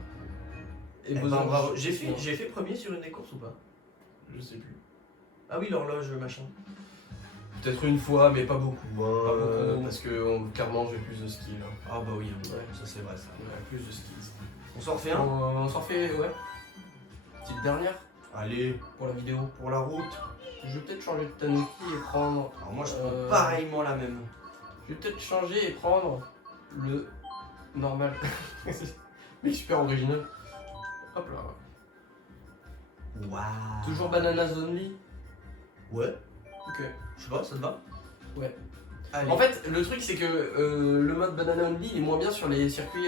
Eh ben, bravo. J'ai fait premier sur une des courses ou pas? Je sais plus. Ah oui l'horloge machin. Peut-être une fois, mais pas beaucoup. Hein, Pas beaucoup. parce que clairement j'ai plus de skills. Hein. Ah bah oui, Ouais. ça c'est vrai ça. Ouais, plus de skills. On s'en refait un? On s'en fait, ouais. Petite dernière Allez, pour la vidéo. pour la route. Je vais peut-être changer de Tanuki et prendre. Alors moi je prends pareillement la même. Je vais peut-être changer et prendre le normal. Mais super original. Hop là. Waouh. Toujours bananas only. Ouais, Ok. je sais pas, ça te va? Ouais. Allez. En fait, le truc c'est que le mode banana only il est moins bien sur les circuits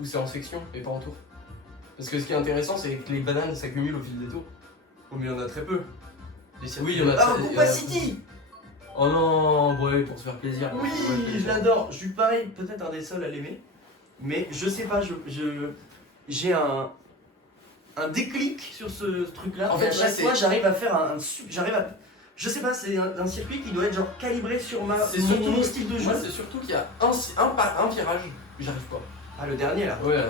où c'est en section et pas en tour. Parce que ce qui est intéressant c'est que les bananes s'accumulent au fil des tours. Oh, mais il y en a très peu. Oui, il y en a Ah, très- Koopa il y en a- City. Oh non, ouais, pour se faire plaisir. Oui, je l'adore. Je suis pareil, peut-être un des seuls à l'aimer. Mais je sais pas, j'ai un déclic sur ce truc-là. En En fait, fait, à là, chaque c'est- fois, j'arrive à faire je sais pas, c'est un circuit qui doit être genre calibré sur C'est surtout mon style de jeu. Moi, c'est surtout qu'il y a un virage, j'arrive pas. Ah, le dernier là. Ouais,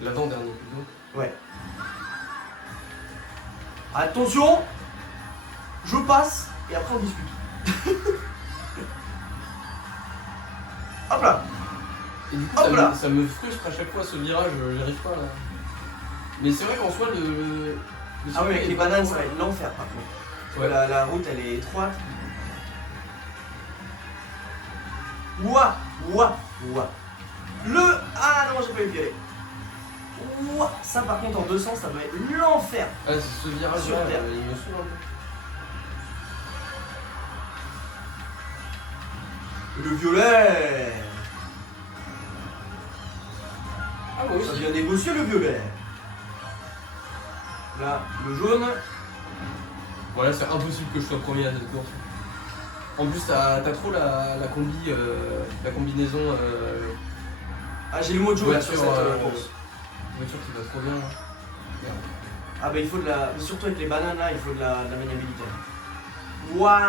L'avant-dernier plutôt. Ouais. Attention, je passe et après on discute. Hop là. Et du coup, Hop là. ça me frustre à chaque fois ce virage, j'y arrive pas là. Mais c'est vrai qu'en soi, le Ah oui, avec les bananes, ça va être l'enfer par contre. Ouais. La route elle est étroite. Ouah, ouah, ouah. Ah non, j'ai pas eu le violet. Ouah, ça par contre en deux sens, ça doit être l'enfer. Ah, c'est ce virage Sur là, terre. il me saoule un peu. Le violet. Ah, moi Ça aussi. vient négocier le violet. Là, le jaune. Voilà, c'est impossible que je sois premier à cette course. En plus, t'as trop la combinaison Ah, j'ai le mojo là sur voiture, cette course. voiture qui va trop bien. Là. Merde. Ah bah il faut de la... Surtout avec les bananes là, il faut de la maniabilité. Waouh.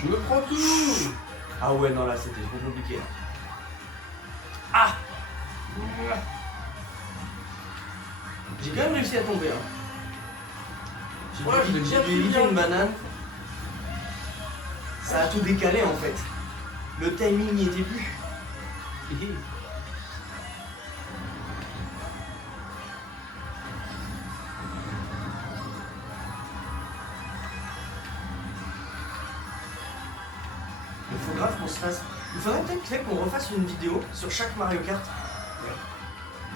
Je me prends tout. Ah ouais, non là c'était trop compliqué là. Ah. J'ai quand même réussi à tomber hein. Ouais, je l'ai J'ai bien dû pris éviter bien. une banane. Ça a tout décalé en fait. Le timing n'y était plus. Il faut grave qu'on se fasse. Il faudrait peut-être qu'on refasse une vidéo sur chaque Mario Kart.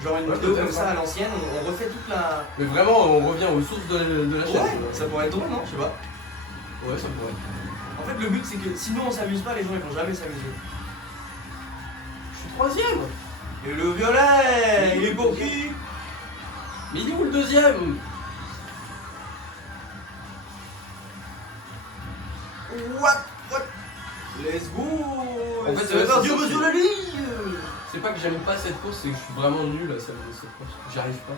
Genre une Ouais, vidéo comme peut-être, ça hein. à l'ancienne, on refait toute la. Mais vraiment, on revient aux sources de la chaîne. Ouais, ça pourrait être drôle, non? Je sais pas. Ouais, ça pourrait. En fait, le but c'est que sinon on s'amuse pas, les gens ils vont jamais s'amuser. Je suis troisième. Et le violet, il est pour qui? Mais il est où le deuxième? What? Let's go! En fait, c'est ouais, parti c'est au ça, bout de c'est- la ligne! C'est pas que j'aime pas cette course, c'est que je suis vraiment nul à cette course. J'y arrive pas.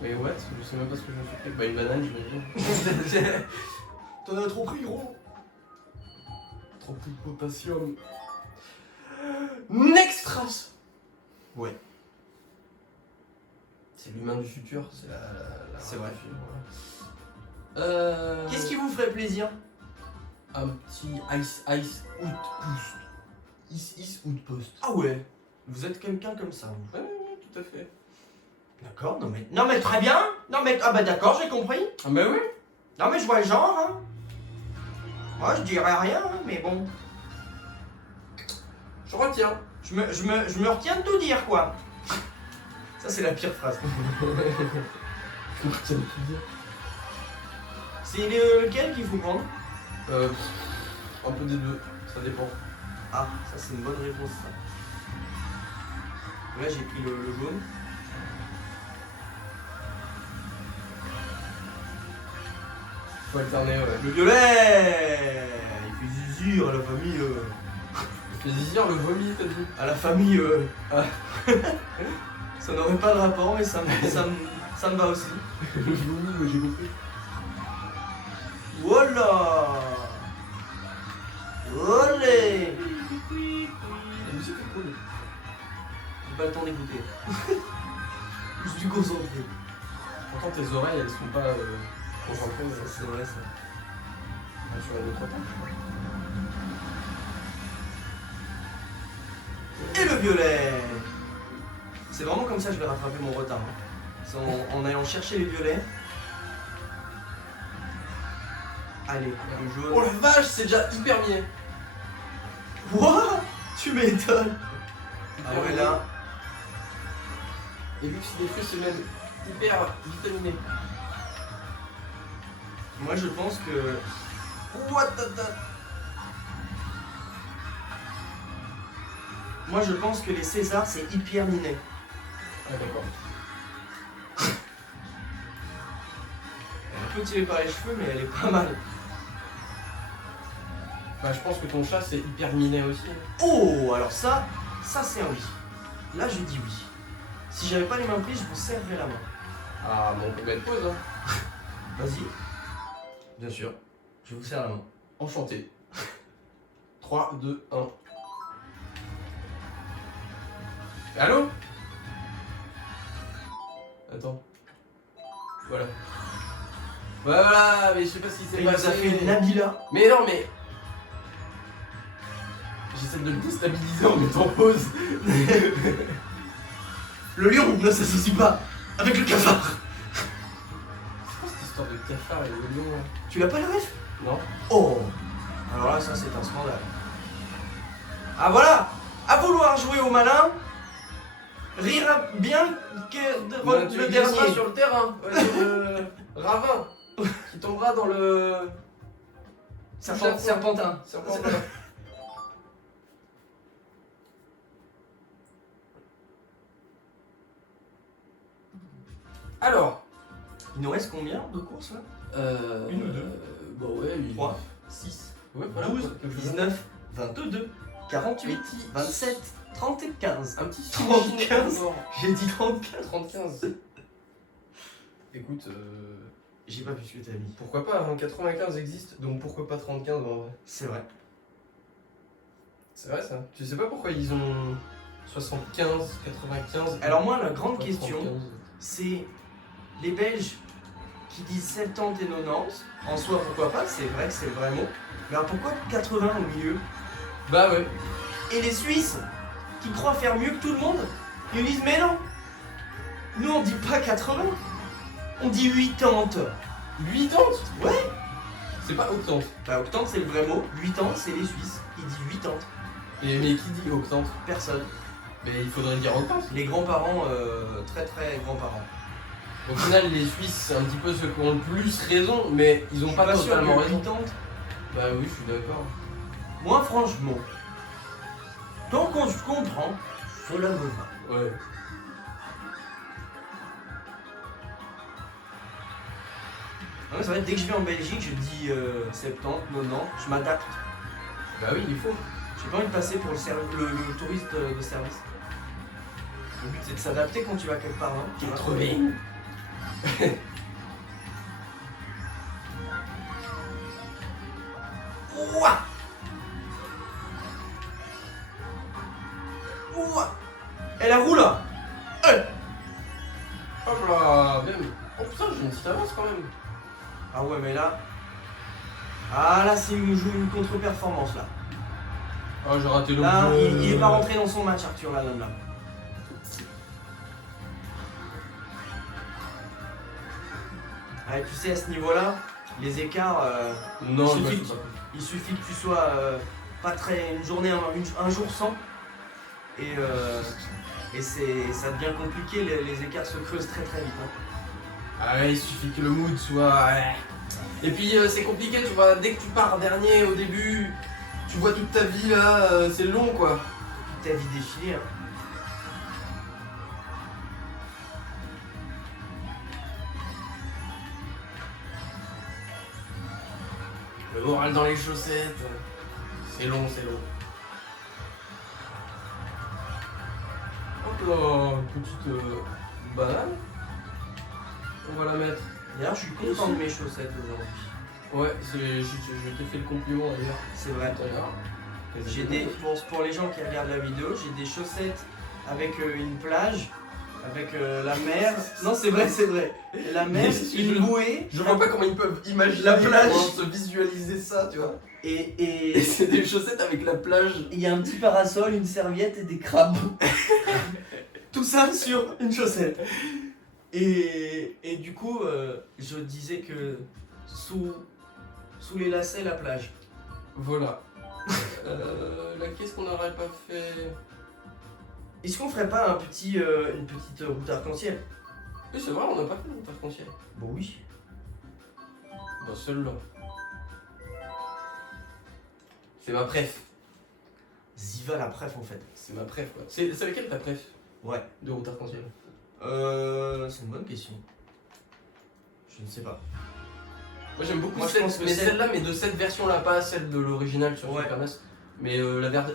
Mais what? Je sais même pas ce que je me suis fait. Bah une banane, j'imagine. T'en as trop pris, gros! Trop plus de potassium. Next race! Ouais. C'est l'humain du futur, c'est la C'est vrai. du futur, voilà. Qu'est-ce qui vous ferait plaisir? Un petit ice outpost. Ice outpost. Ah ouais, vous êtes quelqu'un comme ça, vous. Ouais, tout à fait. D'accord, non mais très bien. Non mais ah bah d'accord, j'ai compris. Ah bah oui. Non mais je vois le genre. Hein. Moi je dirais rien, hein, mais bon, Je retiens. je me retiens de tout dire quoi. Ça c'est la pire phrase. Je retiens de tout dire. C'est lequel qu'il faut prendre? Un peu des deux, ça dépend. Ah, ça c'est une bonne réponse ça. Là j'ai pris le jaune. Faut alterner, ouais. Le violet. Il fait zizir à la famille. Fais zizir le vomi, t'as dit. À la famille. Ah. Ça n'aurait pas de rapport mais ça me va aussi. Le vomi, moi j'ai compris. Voilà. Olé. La musique est cool. J'ai pas le temps d'écouter. Je suis concentré. Pourtant tes oreilles elles sont pas concentrées Ça, c'est vrai ça. sur les 2-3 temps. Et le violet. C'est vraiment comme ça que je vais rattraper mon retard. Hein. C'est en allant chercher les violets. Allez, le jaune. Oh la vache, c'est déjà hyper miné. What? Tu m'étonnes. Ah ouais là. Et vu que c'est des fruits, c'est même hyper vitaminé. Moi je pense que. What the... Moi je pense que les Césars c'est hyper miné. Ah d'accord. Elle est un peu tirée par les cheveux mais elle est pas mal. Bah je pense que ton chat c'est hyper miné aussi. Oh, alors ça c'est un oui. Là je dis oui. Si j'avais pas les mains prises, je vous serrerais la main. Ah bon on peut mettre pause hein. Vas-y. Bien sûr. Je vous serre la main. Enchanté. 3, 2, 1. Allô? Attends. Voilà. Voilà, mais je sais pas si c'est Il nous a passé. fait une Nabila. Mais non, mais. J'essaie de le déstabiliser en mettant en pause. Le lion ne s'associe pas avec le cafard. C'est quoi cette histoire de cafard et de lion là? Tu l'as pas la ref? Non? Oh. Alors là, ça c'est un scandale. Ah voilà. À vouloir jouer au malin, rira bien que Bah, tu le le dernier dernier. sur le terrain. Le ravin qui tombera dans le. Serpentin. Serpentin. Alors. Il nous reste combien de courses là? Une ou deux? Bah ouais, 3, 6, Ouais, voilà, 12, quelque chose. 19, 22, 48, Petit. 27, 30 et 15. Un petit 35. sushi. J'ai dit 34. 35. Écoute, J'ai pas vu ce que t'as mis. pourquoi pas, hein, 95 existe, donc pourquoi pas 35 en vrai? C'est vrai. C'est vrai ça. Tu sais pas pourquoi ils ont 75, 95. Alors moi, la grande pourquoi question, 35? c'est les Belges qui disent 70 et 90. En soi, pourquoi pas, c'est vrai que c'est le vrai mot. Mais alors pourquoi 80 au milieu? Bah ouais. Et les Suisses qui croient faire mieux que tout le monde, ils nous disent mais non. Nous on dit pas 80, on dit 80. 80. Ouais. C'est pas octante. Bah 80 c'est le vrai mot, 80 c'est les Suisses. Ils disent 80. Et mais qui dit octante? Personne. Mais il faudrait dire octante. Les grands-parents, très très grands-parents. Au final, les Suisses, c'est un petit peu ceux qui ont le plus raison, mais ils ont Je suis pas sûr totalement que raison. 80. Bah oui, je suis d'accord. Moi franchement, tant qu'on se comprend, cela me va. Ouais. Ouais, c'est vrai, dès que je vais en Belgique, je dis 70, 90, je m'adapte. Bah oui, il faut. J'ai pas envie de passer pour le touriste de service. Le but c'est de s'adapter quand tu vas quelque part. Hein. 80. Ouah. Ouah. Elle la roule là. Hop là, même. Oh putain, j'ai une petite avance quand même. Ah ouais mais là. Ah là c'est une joue une contre-performance là. Ah, j'ai raté le Là, jeu. il est pas rentré dans son match Arthur là là. Ouais, tu sais à ce niveau-là, les écarts. Non, il bah, suffit c'est pas- Il suffit que tu sois pas très une journée, un jour sans, et ça devient compliqué. Les écarts se creusent très très vite. Hein. Ah ouais, il suffit que le mood soit. Ouais. Et puis c'est compliqué, tu vois, dès que tu pars dernier au début, tu vois toute ta vie là, c'est long quoi. Toute ta vie défilée. Hein. Le moral dans les chaussettes, c'est long, c'est long. Hop là, une petite banane. On va la mettre. D'ailleurs, je suis content de mes chaussettes aujourd'hui. Ouais, je t'ai fait le compliment d'ailleurs C'est vrai. tout à l'heure. J'ai des pour les gens qui regardent la vidéo, j'ai des chaussettes avec une plage, avec la mer. Non, c'est vrai, c'est vrai. La mer, une bouée. Je vois pas comment ils peuvent imaginer La plage. comment se visualiser ça, tu vois. Et Et c'est des chaussettes avec la plage. il y a un petit parasol, une serviette et des crabes. Tout ça sur une chaussette. Et du coup, je disais que sous les lacets, la plage. Voilà. Là, qu'est-ce qu'on n'aurait pas fait? Est-ce qu'on ferait pas une petite route arc-en-ciel? Oui, c'est vrai, on n'a pas fait notre arc-en-ciel. Bon oui. Bah, celle-là. C'est ma préf. Ziva la préf en fait. C'est ma préf, quoi. C'est laquelle ta préf Ouais. de route arc-en-ciel? C'est une bonne question. Je ne sais pas. Moi j'aime beaucoup Moi, je cette, pense que mais celle- celle-là, mais de cette version-là, pas celle de l'original sur Ouais. Super NES, mais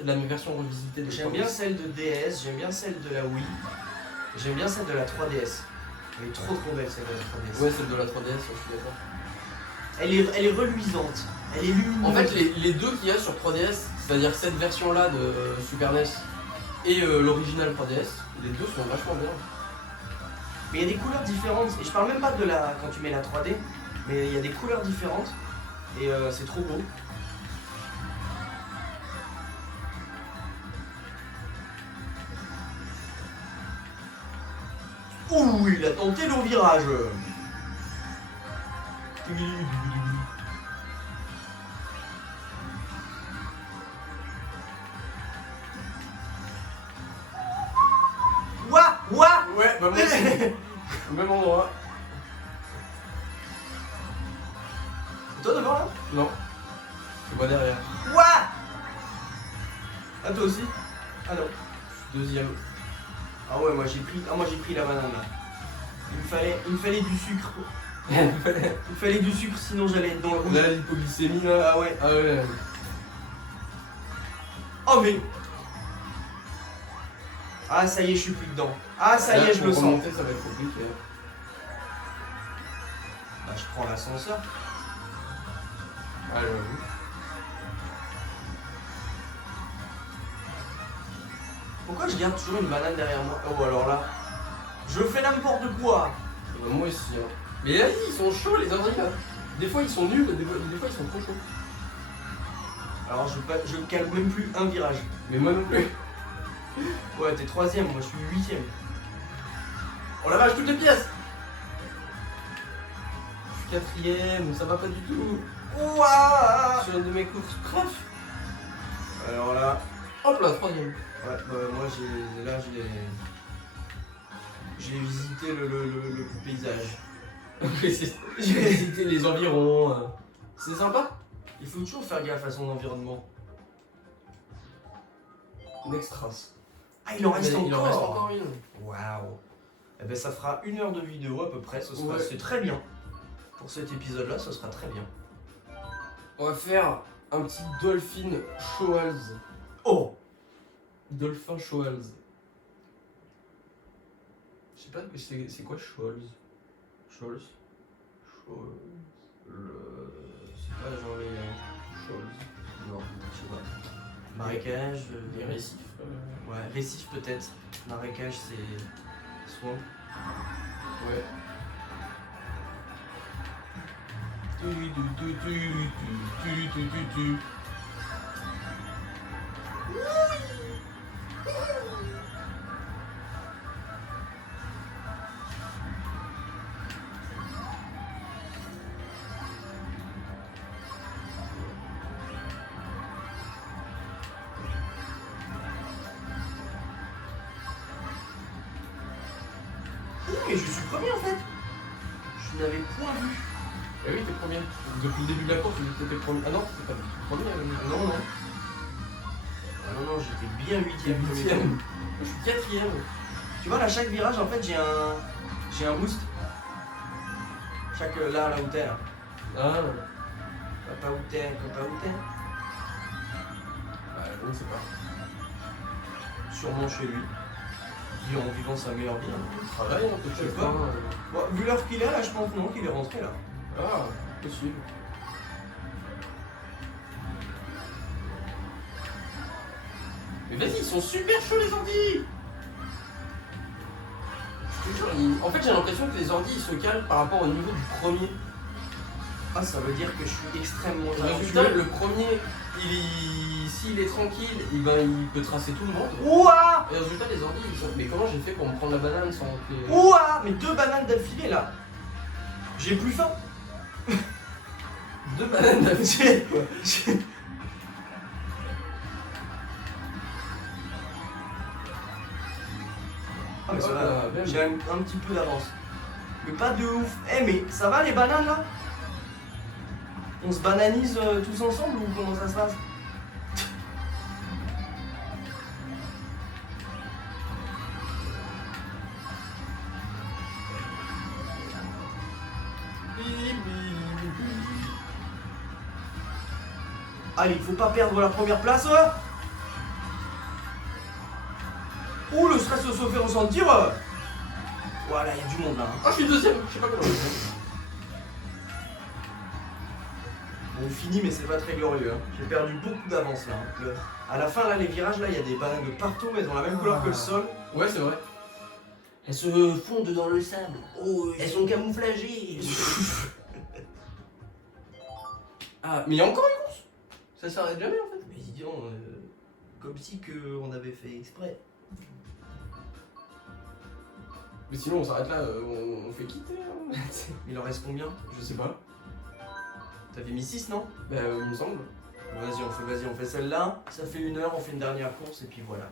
la version revisitée de J'aime bien celle de DS, j'aime bien celle de la Wii, j'aime bien celle de la 3DS. Elle est trop belle celle de la 3DS. Ouais, celle de la 3DS, je suis d'accord. Elle est reluisante, elle est lumineuse. En fait, les deux qu'il y a sur 3DS, C'est-à-dire cette version-là de Super NES et l'original 3DS, les deux sont vachement bien. Mais il y a des couleurs différentes. Et je parle même pas de la quand tu mets la 3D, mais il y a des couleurs différentes. Et c'est trop beau. Ouh, il a tenté le virage. Ouah, ouah. Ouais, bah moi aussi. Au même endroit. Toi devant là? Non. Je vois derrière. Ouah. Ah toi aussi? Ah non. Deuxième. Ah ouais, moi j'ai pris la banane là. Il me fallait du sucre. Il me fallait du sucre sinon j'allais être dans le rouge. Là, l'hypoglycémie là. Ah ouais. Ah ouais. Oh mais. Ah ça y est, je suis plus dedans. Ah ça y est, Là, je pour le sens. remonter, ça va être compliqué. Bah je prends l'ascenseur. Ah, j'avoue. Pourquoi je garde toujours une banane derrière moi? Oh alors là. Je fais n'importe quoi. Moi aussi. Hein. Mais là, ils sont chauds les ordi là. Des fois ils sont nuls, des fois ils sont trop chauds. Alors je calme même plus un virage. Mais moi non plus. Ouais, t'es troisième, moi je suis huitième. Oh la vache, toutes les pièces. Je suis quatrième, ça va pas du tout. Ouah. Sur une de mes courses. Bref. Alors là. Hop là, troisième. Ouais, bah moi j'ai visité le paysage. J'ai visité les environs. C'est sympa. Il faut toujours faire gaffe à son environnement. Next trace. Ah, il en reste Il en reste encore. encore une. Waouh. Eh ben ça fera 1 heure de vidéo à peu près. Ouais. C'est très bien. Pour cet épisode-là, ce sera très bien. On va faire un petit Dolphin Shoals. Oh. Dolphin Shoals. Je sais pas, c'est quoi Shoals? Shoals? Shoals. C'est pas genre les. Shoals. Non, je sais pas. Marécage. Les récifs. Ouais, récif peut-être. Marécage, c'est swamp. Ouais. Mais je suis premier en fait. Je n'avais point vu. Eh oui, t'es premier. Depuis le début de la course, t'étais premier. Ah non, t'étais pas premier. Non, non. Ah non, non, j'étais bien huitième. Huitième. Je suis quatrième. Tu vois, là, chaque virage, en fait, j'ai un boost. Chaque là où t'es. Là. Ah, Papa où t'es, papa où t'es. bah, je ne sais pas. Sûrement chez lui. En vivant sa meilleure vie. Hein. Il travaille un peu Je sais de pas. Bon, vu l'heure qu'il est là, je pense non qu'il est rentré là. Ah, possible. Mais vas-y, ils sont super chauds les ordis. Je te jure, en fait j'ai l'impression que les ordis ils se calent par rapport au niveau du premier. Ah, ça veut dire que je suis extrêmement Résultat, talentueux. le premier, s'il est tranquille, il peut tracer tout le monde. Ouah. Et résultat, les ordis, ils sont... Mais comment j'ai fait pour me prendre la banane sans que... Ouah. Mais 2 bananes d'affilée là. J'ai plus faim. 2 bananes d'affilée. J'ai- Ah mais ça Oh va, là, même. j'ai un petit peu d'avance. Mais pas de ouf. Eh mais ça va les bananes là? On se bananise tous ensemble ou comment ça se passe? Allez, il faut pas perdre la première place. Ouh, le stress se fait ressentir. Voilà, il y a du monde là. Oh, je suis deuxième, je sais pas comment je fais. On finit, mais c'est pas très glorieux. Hein. J'ai perdu beaucoup d'avance là. Hein. À la fin, là, les virages, là, il y a des bananes de partout, mais elles ont la même couleur que le sol. Ouais, c'est vrai. Elles se fondent dans le sable. Oh, Elles sont camouflagées. Ah, mais il y a encore une course. Ça s'arrête jamais en fait. Mais dis donc, comme si on avait fait exprès. Mais sinon on s'arrête là, on fait quitter. Hein. Il en reste combien? Je sais pas. T'avais mis 6, non? Bah il me semble. Vas-y, on fait celle-là. Ça fait 1 heure, on fait une dernière course et puis voilà.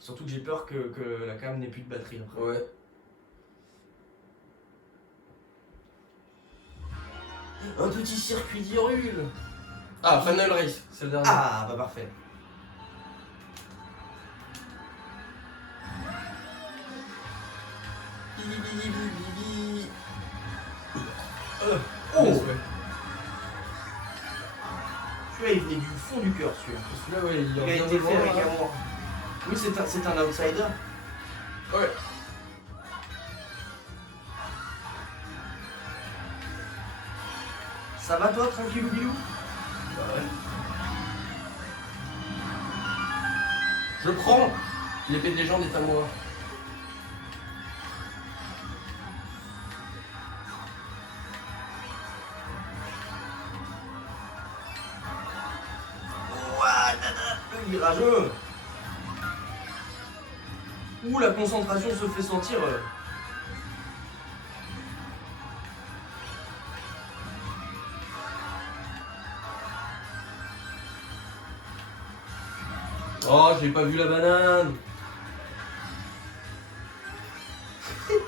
Surtout que j'ai peur que la cam n'ait plus de batterie après. Ouais. Un petit circuit d'Hyrule. Ah, Final Race, c'est le dernier. Ah, bah parfait. Oh, Ouais. celui-là il venait du fond du cœur, celui-là. Celui-là, ouais, il Il a revient été devant, fait avec là. amour. Oui, c'est un outsider. Ouais. Ça va toi, tranquillou bilou? Bah ouais. Je prends. L'épée de légende est à moi. Le virageux. Ouh, la concentration se fait sentir. Oh, j'ai pas vu la banane.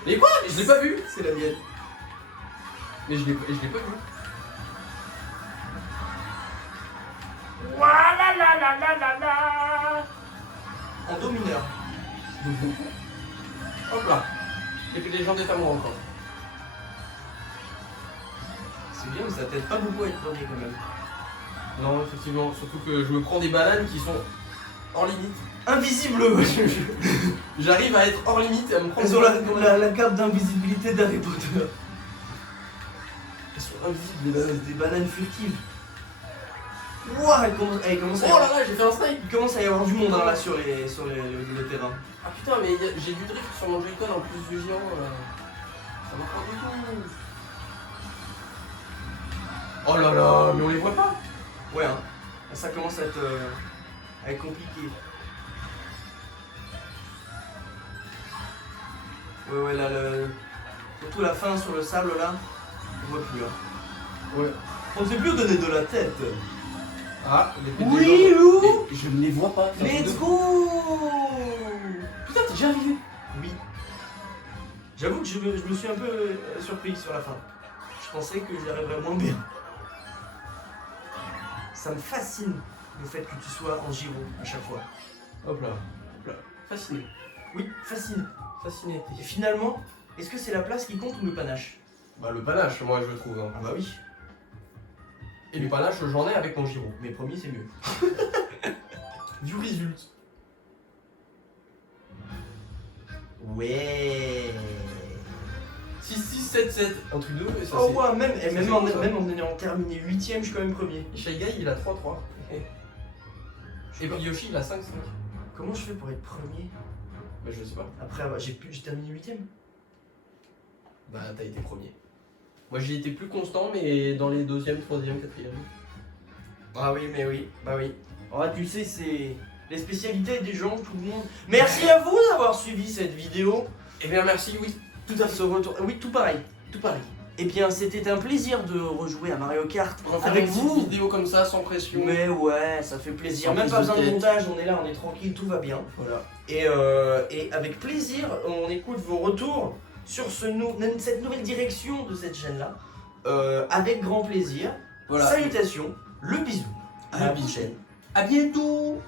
Mais quoi? Je l'ai pas vu. C'est la mienne. Mais je l'ai pas vu. En do mineur. Hop là. L'épée de légende est à moi encore. C'est bien, mais ça t'aide pas beaucoup à être premier quand même. Non, effectivement. Surtout que je me prends des bananes qui sont hors limite. Invisible. J'arrive à être hors limite et à me prendre. Elles ont la cape d'invisibilité d'Harry Potter. Elles sont invisibles les bananes. C'est des bananes furtives. Ouah, elle commence à y Oh avoir- là là, j'ai fait un snipe. il commence à y avoir du monde hein, là sur le terrain. Ah putain, mais j'ai du drift sur mon Joy-Con en plus du géant. Ça va pas du tout. Oh là là, mais on les voit pas. Ouais, hein. Ça commence à être compliqué. Ouais, là, surtout la fin sur le sable là, on voit plus. Hein. Ouais. On ne sait plus donner de la tête. Ah, l'épée de Oui, légende. Lou. Mais je ne les vois pas. c'est un truc Let's de- go. Putain, t'es déjà arrivé. Oui. J'avoue que je me suis un peu surpris sur la fin. Je pensais que j'y arriverais moins bien. Ça me fascine le fait que tu sois en Giro à chaque fois. Hop là. Fasciné. Oui, fascine. Fasciné. Et finalement, est-ce que c'est la place qui compte ou le panache? Bah le panache, moi je trouve. Hein. Ah bah oui. Et le panache, j'en ai avec mon Giro. Mais premier c'est mieux. Du résulte. Ouais. 6-6-7-7. Un truc de ouf et ça Oh c'est. ouais, même c'est en bon, ça. ayant terminé 8ème, je suis quand même premier. Shy Guy il a 3-3. Et puis Yoshi il a 5-5. Comment je fais pour être premier? Bah je sais pas. Après, j'ai terminé 8ème. Bah t'as été premier. Moi j'ai été plus constant mais dans les 2ème, 3ème, 4ème. Ah oui, mais oui, bah oui. Oh, tu sais, c'est les spécialités des gens, tout le monde. Merci à vous d'avoir suivi cette vidéo. Eh bien merci, oui. Tout à fait. Ce retour. Oui, tout pareil. Tout pareil. Eh bien, c'était un plaisir de rejouer à Mario Kart On va faire avec une petite vous. vidéo comme ça sans pression. Mais ouais, ça fait plaisir. Sans Même prise pas de besoin de tête. montage, on est là, on est tranquille, tout va bien. Voilà. Et avec plaisir, on écoute vos retours sur cette nouvelle direction de cette chaîne-là. Avec grand plaisir. Voilà. Salutations, le bisou. À Le la bisou. prochaine. À bientôt.